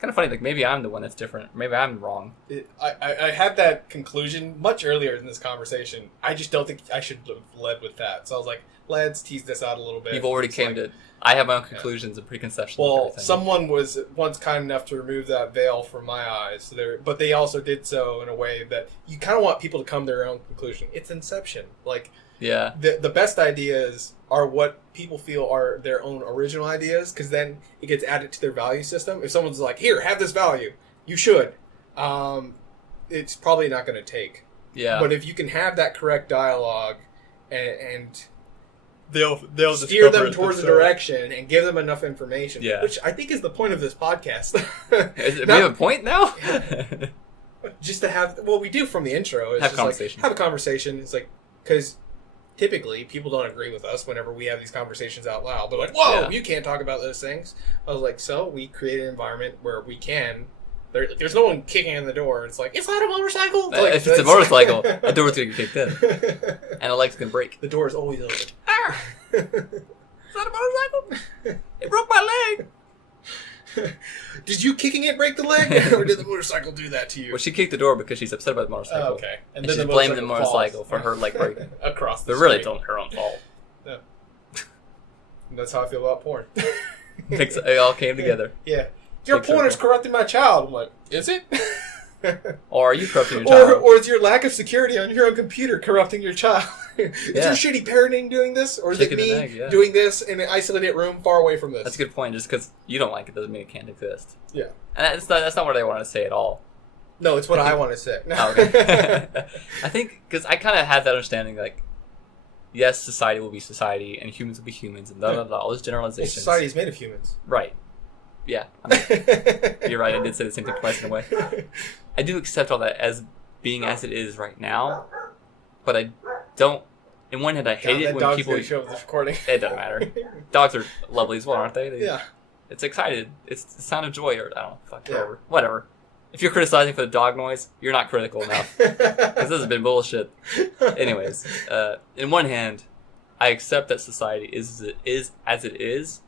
Kind of funny, like maybe I'm the one that's different. Maybe I'm wrong. I had that conclusion much earlier in this conversation. I just don't think I should have led with that. So I was like, let's tease this out a little bit. You've already came to... I have my own conclusions and preconceptions. Well, someone was once kind enough to remove that veil from my eyes. But they also did so in a way that you kind of want people to come to their own conclusion. It's Inception. Like, yeah. The best ideas are what people feel are their own original ideas, because then it gets added to their value system. If someone's like, here, have this value, you should. It's probably not going to take. Yeah. But if you can have that correct dialogue and they'll steer them towards a direction and give them enough information, which I think is the point of this podcast. We have a point now? Just to have, well, we do from the intro. It's have just conversation. Like, have a conversation. It's like, because typically people don't agree with us whenever we have these conversations out loud. They're like, whoa, you can't talk about those things. I was like, so we create an environment where we can. There's no one kicking in the door. It's like, it's not a motorcycle. Like, if it's a motorcycle, the door's going to get kicked in. And a leg's going to break. The door is always open. It's not a motorcycle. It broke my leg. Did you kicking it break the leg? Or did the motorcycle do that to you? Well, she kicked the door because she's upset about the motorcycle. Oh, okay. And then she's blaming the motorcycle for her leg breaking. Across the But really, street. it's her own fault. No. And that's how I feel about porn. It all came together. Yeah. Your porn is corrupting my child. I'm like, is it? Or are you corrupting your child? Or is your lack of security on your own computer corrupting your child? Is your shitty parenting doing this? Or is it me doing this in an isolated room far away from this? That's a good point. Just because you don't like it doesn't mean it can't exist. Yeah. And that's not what I want to say at all. No, it's what I want to say. Oh, okay. I think, because I kind of have that understanding, like, yes, society will be society, and humans will be humans, and all those generalizations. Well, society is made of humans. Right. Yeah. You're right, I did say the same thing twice in a way. I do accept all that as being as it is right now, but I don't. In one hand, I hate it when people. Show this recording. It doesn't matter. Dogs are lovely as well, aren't they? Yeah. It's excited. It's the sound of joy, or I don't know. Fuck, whatever. If you're criticizing for the dog noise, you're not critical enough. Because this has been bullshit. Anyways, in one hand, I accept that society is as it is,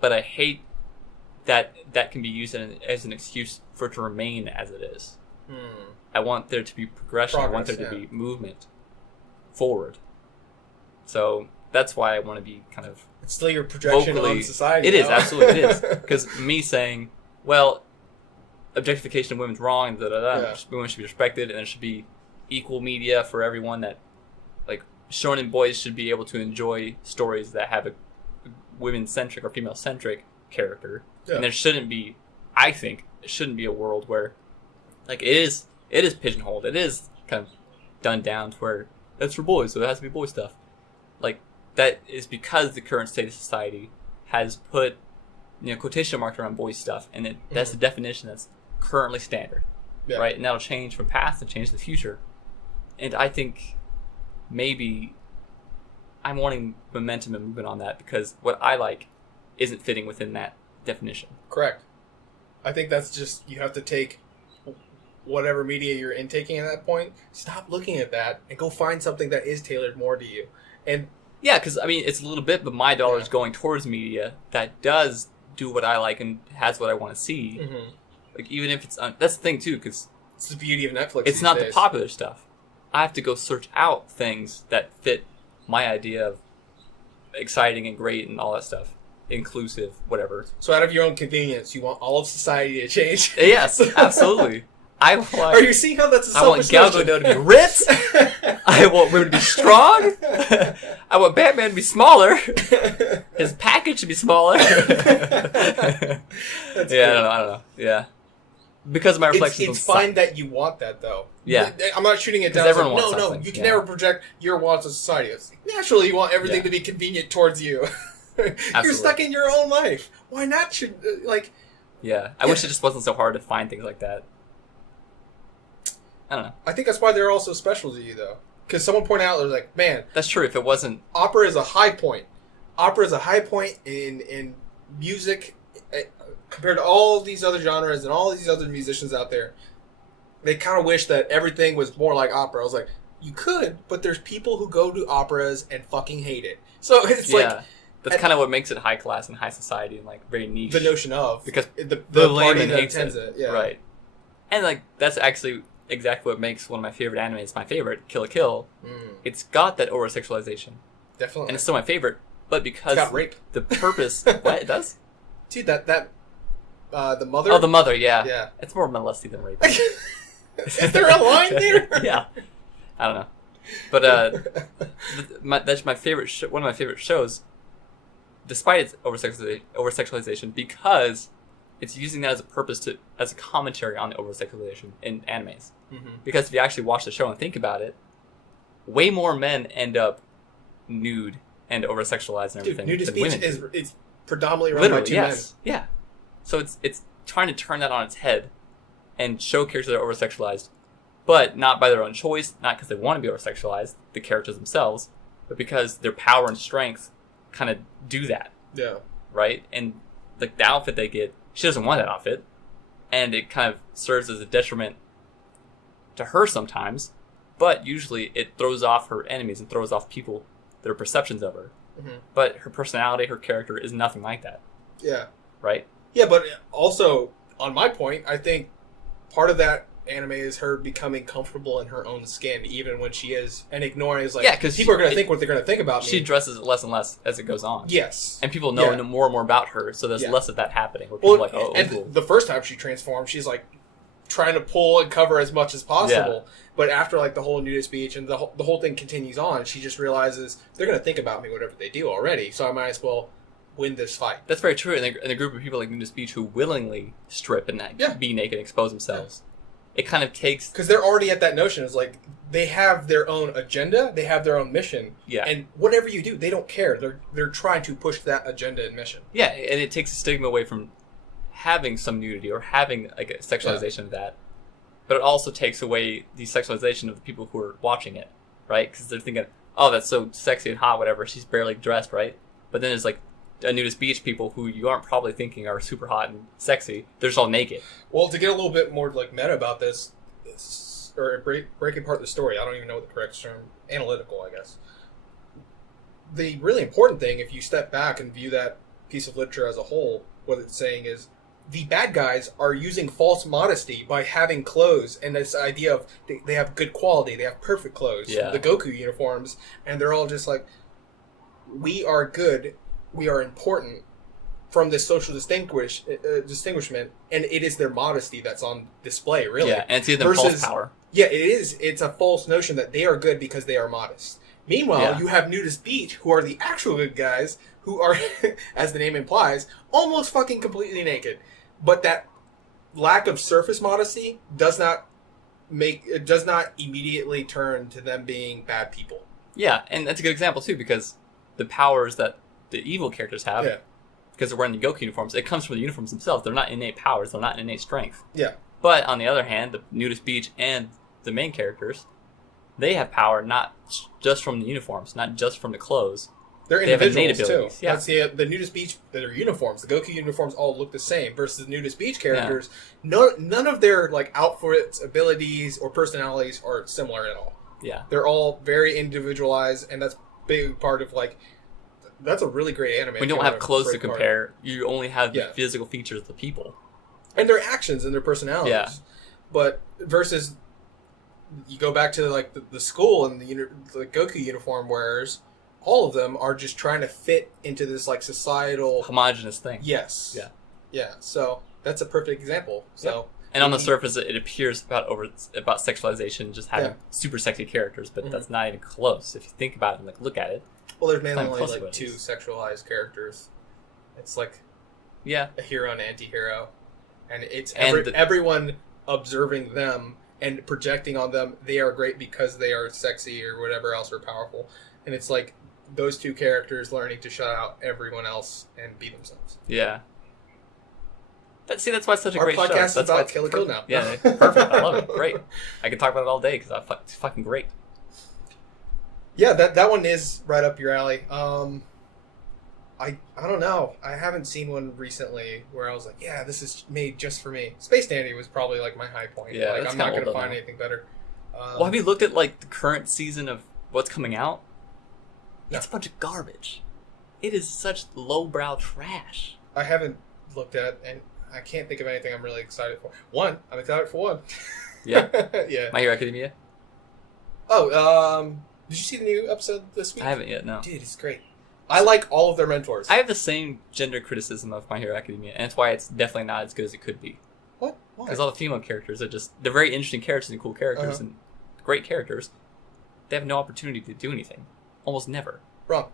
but I hate that can be used as an excuse for it to remain as it is. I want there to be progression. I want there to be movement forward. So that's why I want to be kind of... It's still your projection on society. It is, absolutely it is. Because me saying, well, objectification of women's wrong, women should be respected, and there should be equal media for everyone, that, like, shonen boys should be able to enjoy stories that have a women-centric or female-centric character. Yeah. And there shouldn't be, I think, it shouldn't be a world where, like, it is pigeonholed. It is kind of done down to where that's for boys, so it has to be boy stuff. Like, that is because the current state of society has put, quotation marks around boy stuff, and that's the definition that's currently standard, right? And that'll change from past and change in the future. And I think maybe I'm wanting momentum and movement on that, because what I like isn't fitting within that definition. Correct. I think that's just, you have to take whatever media you're intaking at that point, stop looking at that, and go find something that is tailored more to you. And yeah, because, I mean, it's a little bit, but my dollar's going towards media that does do what I like and has what I want to see. Mm-hmm. Like, even if it's... that's the thing, too, because... It's the beauty of Netflix. It's not the popular stuff. I have to go search out things that fit my idea of exciting and great and all that stuff. Inclusive, whatever. So out of your own convenience, you want all of society to change? Yes, absolutely. Are you seeing how that's a selfish I want Gal Gadot to be ripped. I want women to be strong. I want Batman to be smaller. His package to be smaller. I don't know. Yeah. Because of my reflections it's fine that you want that, though. Yeah. I'm not shooting it down. Everyone wants no, you can never project your wants of society. Naturally, you want everything to be convenient towards you. You're stuck in your own life. Why not? Yeah. I wish it just wasn't so hard to find things like that. I don't know. I think that's why they're all so special to you, though. Because someone pointed out, they're like, man... That's true, if it wasn't... Opera is a high point. Opera is a high point in music compared to all these other genres and all these other musicians out there. They kind of wish that everything was more like opera. I was like, you could, but there's people who go to operas and fucking hate it. So it's like... That's kind of what makes it high class and high society and, like, very niche. The notion of. Because the party that attends it. Yeah. Right. And, like, that's actually... exactly what makes one of my favorite animes my favorite, Kill la Kill. It's got that over-sexualization. Definitely. And it's still my favorite, but because... It's got rape. The purpose... What? It does? Dude, the mother... Oh, the mother, yeah. Yeah. It's more molesty than rape. Is there a line there? Yeah. I don't know. But that's my favorite one of my favorite shows, despite its over-sexualization, because... it's using that as a purpose as a commentary on the over-sexualization in animes. Mm-hmm. Because if you actually watch the show and think about it, way more men end up nude and over-sexualized and everything. Nudist than speech women. is predominantly run by two men. Yeah. So it's trying to turn that on its head and show characters that are over-sexualized, but not by their own choice, not because they want to be over-sexualized, the characters themselves, but because their power and strength kind of do that. Yeah. Right? And like the outfit they get, she doesn't want that outfit, and it kind of serves as a detriment to her sometimes, but usually it throws off her enemies and throws off people, their perceptions of her. Mm-hmm. But her personality, her character is nothing like that. Yeah. Right? Yeah, but also, on my point, I think part of that anime is her becoming comfortable in her own skin, even when she is, and ignoring is like, because people are going to think what they're going to think about me. She dresses less and less as it goes on. Yes. And people know more and more about her, so there's less of that happening. Where people are like, oh, and cool. the first time she transformed, she's like trying to pull and cover as much as possible. Yeah. But after like the whole nudist beach and the whole thing continues on, she just realizes they're going to think about me whatever they do already, so I might as well win this fight. That's very true. And a group of people like Nudist Beach who willingly strip and be naked and expose themselves. It kind of takes... Because they're already at that notion. It's like, they have their own agenda, they have their own mission. Yeah. And whatever you do, they don't care. They're trying to push that agenda and mission. Yeah, and it takes a stigma away from having some nudity or having like a sexualization of that. But it also takes away the sexualization of the people who are watching it, right? Because they're thinking, oh, that's so sexy and hot, whatever. She's barely dressed, right? But then there's like a Nudist Beach people who you aren't probably thinking are super hot and sexy. They're just all naked. Well, to get a little bit more like meta about this, or breaking apart the story, I don't even know what the correct term, analytical, I guess. The really important thing, if you step back and view that piece of literature as a whole, what it's saying is the bad guys are using false modesty by having clothes and this idea of they have good quality, they have perfect clothes, the Goku uniforms, and they're all just like, we are good, we are important from this social distinguishment, and it is their modesty that's on display, really. Yeah, and it's either false power. Yeah, it is. It's a false notion that they are good because they are modest. Meanwhile, you have Nudist Beach, who are the actual good guys, who are, as the name implies, almost fucking completely naked. But that lack of surface modesty does not immediately turn to them being bad people. Yeah, and that's a good example too, because the powers that the evil characters have, because they're wearing the Goku uniforms, it comes from the uniforms themselves. They're not innate powers. They're not innate strength. Yeah. But on the other hand, the Nudist Beach and the main characters, they have power not just from the uniforms, not just from the clothes. They're individuals too. Yeah. That's the Nudist Beach, their uniforms, the Goku uniforms all look the same, versus the Nudist Beach characters, none of their like outfits, abilities, or personalities are similar at all. Yeah. They're all very individualized, and that's a big part of like, that's a really great anime. When you don't have clothes to compare, you only have the physical features of the people. And their actions and their personalities. Yeah. But versus, you go back to like the school and the Goku uniform wearers, all of them are just trying to fit into this like societal homogenous thing. Yes. Yeah. Yeah. So that's a perfect example. So and on the surface, it appears about sexualization, just having super sexy characters, but that's not even close. If you think about it and like look at it. Well, there's mainly only like two sexualized characters. It's like a hero and anti-hero, and it's everyone observing them and projecting on them. They are great because they are sexy or whatever else, or powerful, and it's like those two characters learning to shut out everyone else and be themselves. Yeah. That's why it's such a great show. Our podcast is about Kill la Kill now. Yeah, perfect. I love it. Great. I can talk about it all day because it's fucking great. Yeah, that one is right up your alley. I don't know. I haven't seen one recently where I was like, yeah, this is made just for me. Space Dandy was probably like my high point. Yeah, like, I'm not going to find anything better. Well, have you looked at like the current season of what's coming out? No. It's a bunch of garbage. It is such lowbrow trash. I haven't looked at it, and I can't think of anything I'm really excited for. I'm excited for one. Yeah? Yeah. My Hero Academia? Oh, did you see the new episode this week? I haven't yet, no. Dude, it's great. I like all of their mentors. I have the same gender criticism of My Hero Academia, and that's why it's definitely not as good as it could be. What? Why? Because all the female characters they're very interesting characters and cool characters and great characters. They have no opportunity to do anything. Almost never. Wrong.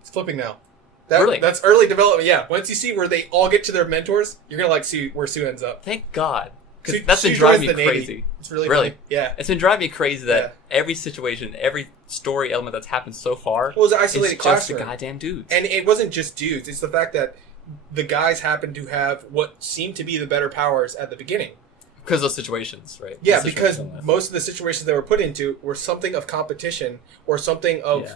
It's flipping now. Really? That's early development, yeah. Once you see where they all get to their mentors, you're going to like see where Sue ends up. Thank God. Because that's been driving me crazy. Navy. It's really funny. Yeah. It's been driving me crazy that every situation, every story element that's happened so far, was an isolated it's classroom. just the goddamn dudes. And it wasn't just dudes. It's the fact that the guys happened to have what seemed to be the better powers at the beginning. Because of those situations, right? Yeah, because most of the situations they were put into were something of competition or something of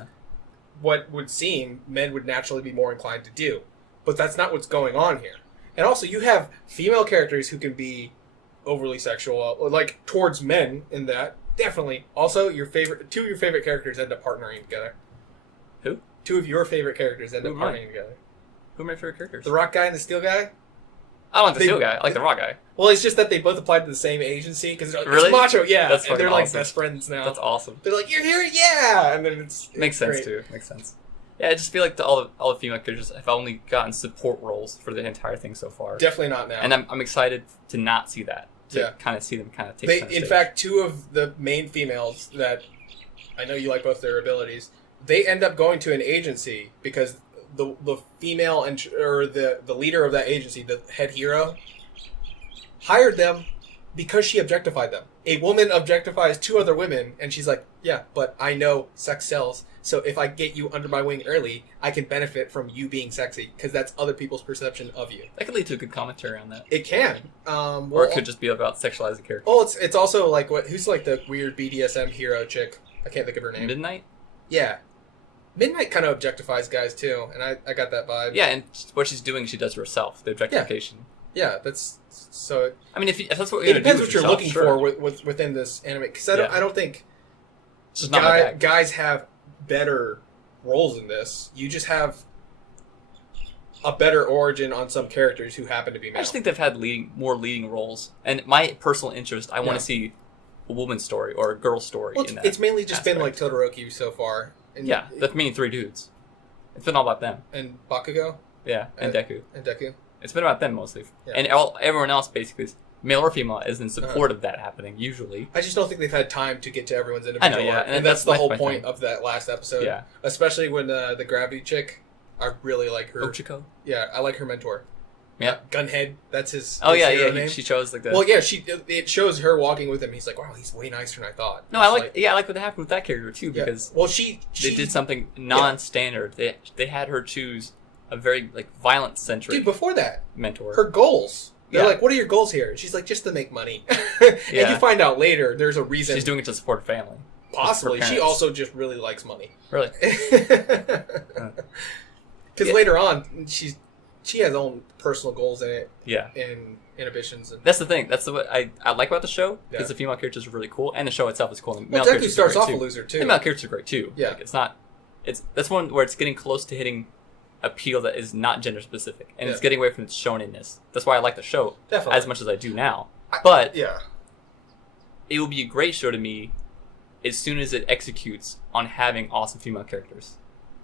what would seem men would naturally be more inclined to do. But that's not what's going on here. And also, you have female characters who can be overly sexual, or like towards men in that. Definitely. Also, two of your favorite characters end up partnering together. Who? Two of your favorite characters end up partnering together. Who are my favorite characters? The rock guy and the steel guy? I don't like the steel guy. I like the raw guy. Well, it's just that they both applied to the same agency because they're like, Really? it's macho, yeah. That's and they're fucking like awesome. best friends now. That's awesome. They're like, you're here, yeah, and then it's Makes sense great. too. Makes sense. Yeah, I just feel like all the female characters have only gotten support roles for the entire thing so far. Definitely not now. And I'm excited to not see that. To kind of see them kind of take. In fact, two of the main females that I know you like both their abilities, they end up going to an agency because the female or the leader of that agency, the head hero, hired them because she objectified them. A woman objectifies two other women, and she's like, yeah, but I know sex sells, so if I get you under my wing early, I can benefit from you being sexy, because that's other people's perception of you. That could lead to a good commentary on that. It can. Or it could just be about sexualizing characters. Oh, it's also like, who's like the weird BDSM hero chick? I can't think of her name. Midnight? Yeah. Midnight kind of objectifies guys, too, and I got that vibe. Yeah, and what she's doing, she does to herself, the objectification. Yeah, that's... So I mean, if that's what it you're depends do what you're yourself, looking sure. for within this anime. Because I don't think It's just not my bag. guys have better roles in this. You just have a better origin on some characters who happen to be male. I just think they've had more leading roles, and my personal interest, I want Yeah. to see a woman's story or a girl's story Well, in that. it's mainly just been like aspect. Todoroki so far. And, Yeah, that's meaning 3 dudes. It's been all about them. and Bakugo Yeah, and Deku. and Deku. It's been about them mostly, Yeah. and everyone else basically is male or female is in support of that happening usually. I just don't think they've had time to get to everyone's I individual know, yeah, arc, and and that's the that's whole my point thing. of that last episode. Yeah. Especially when the gravity chick, I really like her. Ochiko. Yeah, I like her mentor. Yeah. Gunhead. That's his. Oh his yeah, hero yeah. name. She chose like the. Well, yeah, it shows her walking with him. He's like, wow, he's way nicer than I thought. No, I like what happened with that character too Yeah. because Well, she they did something non-standard. They had her choose a very like violent centric Dude, before that, mentor. her goals. They're Yeah. like, what are your goals here? And she's like, just to make money. And Yeah. you find out later there's a reason. She's doing it to support her family. Possibly. her She parents. also just really likes money. Really. Because later on, she has own personal goals in it Yeah. and inhibitions. And That's the thing. That's what I like about the show because Yeah. the female characters are really cool and the show itself is cool. And well, male Deku characters are starts great off too. a loser too. The male characters are great too. Yeah. Like, that's one where it's getting close to hitting appeal that is not gender specific and it's Yeah. getting away from its shonenness. That's why I like the show Definitely. as much as I do now. But Yeah. it will be a great show to me as soon as it executes on having awesome female characters.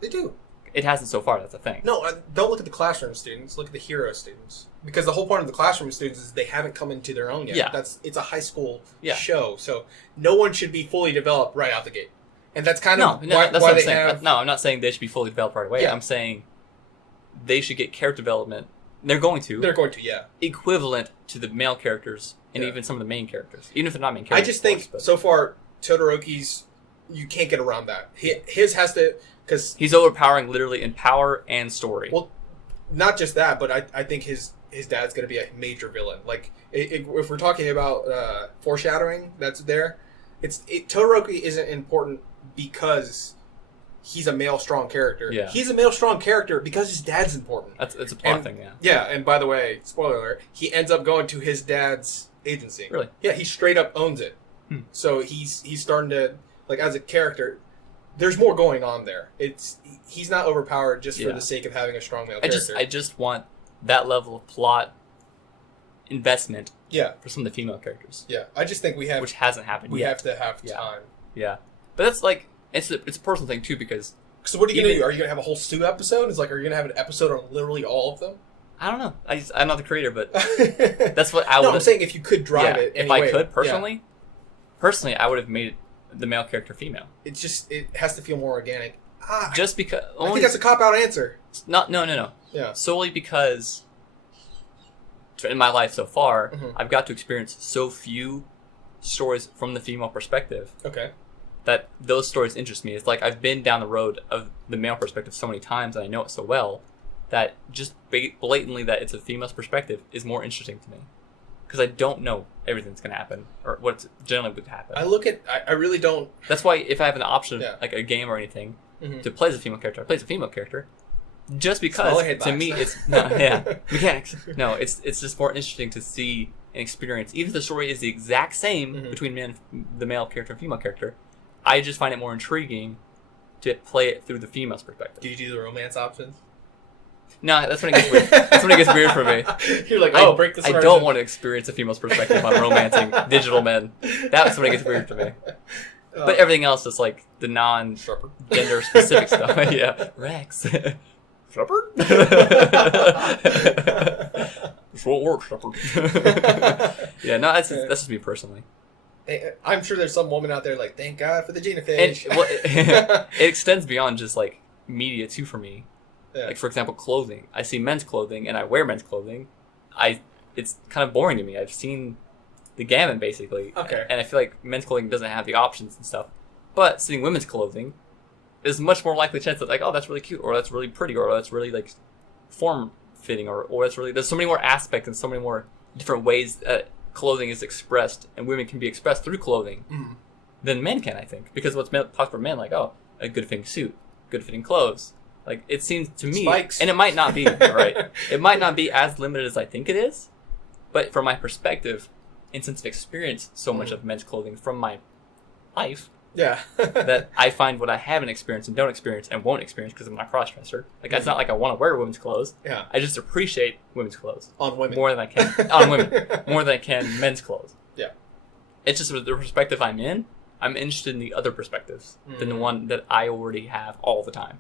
They do. It hasn't so far. That's the thing. No, don't look at the classroom students. Look at the hero students. Because the whole point of the classroom students is they haven't come into their own yet. Yeah. It's a high school Yeah. show, so no one should be fully developed right out the gate. And that's kind No, of no, why, that's why what I'm they saying. have. No, I'm not saying they should be fully developed right away. Yeah. I'm saying they should get character development. They're going to. They're going to, yeah. Equivalent to the male characters and Yeah. even some of the main characters, even if they're not main I characters. just think of course, so far Todoroki's, you can't get around that. His has to, because he's overpowering literally in power and story. well, not just that, but I think his dad's going to be a major villain. Like if we're talking about foreshadowing, that's there. Todoroki isn't important because he's a male strong character. Yeah. He's a male strong character because his dad's important. It's a plot And- thing, yeah. Yeah, and by the way, spoiler alert, he ends up going to his dad's agency. Really? Yeah, he straight up owns it. Hmm. So he's starting to, like, as a character, there's more going on there. He's not overpowered just for Yeah. the sake of having a strong male I character. just want that level of plot investment yeah, for some of the female characters, yeah. I just think we have which hasn't happened we yet. have to have Yeah. time. Yeah, but that's like it's a personal thing too because So what are you gonna Even- do? Are you gonna have a whole Sue episode? It's like, are you gonna have an episode on literally all of them? I don't know. I'm not the creator, but that's what I No, would. I'm saying if you could drive it. If anyway, I could yeah. personally, I would have made the male character female. It's just it has to feel more organic. Just because I think that's a cop out answer. no. Yeah. Solely because in my life so far, Mhm. I've got to experience so few stories from the female perspective Okay. that those stories interest me. It's like I've been down the road of the male perspective so many times and I know it so well that just blatantly that it's a female's perspective is more interesting to me because I don't know everything that's going to happen or what's generally would happen. I really don't. That's why if I have an option, Yeah. like a game or anything, Mhm. to play as a female character, I play as a female character. Just Smaller because hitbox. to me it's mechanics. No, it's just more interesting to see and experience. Even if the story is the exact same Mhm. between the male character and female character, I just find it more intriguing to play it through the female's perspective. Do you do the romance options? No, that's when it gets weird. That's when it gets weird for me. You're like, break this. I don't want to experience a female's perspective on romancing digital men. That's when it gets weird for me. But everything else is like the non-gender specific stuff. Yeah, Rex. Shepherd? This won't work, Shepherd. Yeah, no, that's just me personally. I'm sure there's some woman out there like, thank God for the genophage. And it extends beyond just like media too for me. Yeah. Like for example, clothing. I see men's clothing and I wear men's clothing. It's kind of boring to me. I've seen the gamut basically. Okay. And I feel like men's clothing doesn't have the options and stuff. But seeing women's clothing is much more likely chance that like, oh, that's really cute, or that's really pretty, or that's really like form fitting, or that's really, there's so many more aspects and so many more different ways that clothing is expressed and women can be expressed through clothing than men can, I think. Because what's popular for men, like, oh, a good fitting suit, good fitting clothes. Like, it seems to me, Spikes. and it might not be, right? It might not be as limited as I think it is, but from my perspective, and since I've experienced so much of men's clothing from my life, yeah, that I find what I haven't experienced and don't experience and won't experience because I'm not a cross-dresser. Like, it's not like I want to wear women's clothes. Yeah. I just appreciate women's clothes. On women. More than I can. On women. More than I can men's clothes. Yeah. It's just the perspective I'm in. I'm interested in the other perspectives than the one that I already have all the time.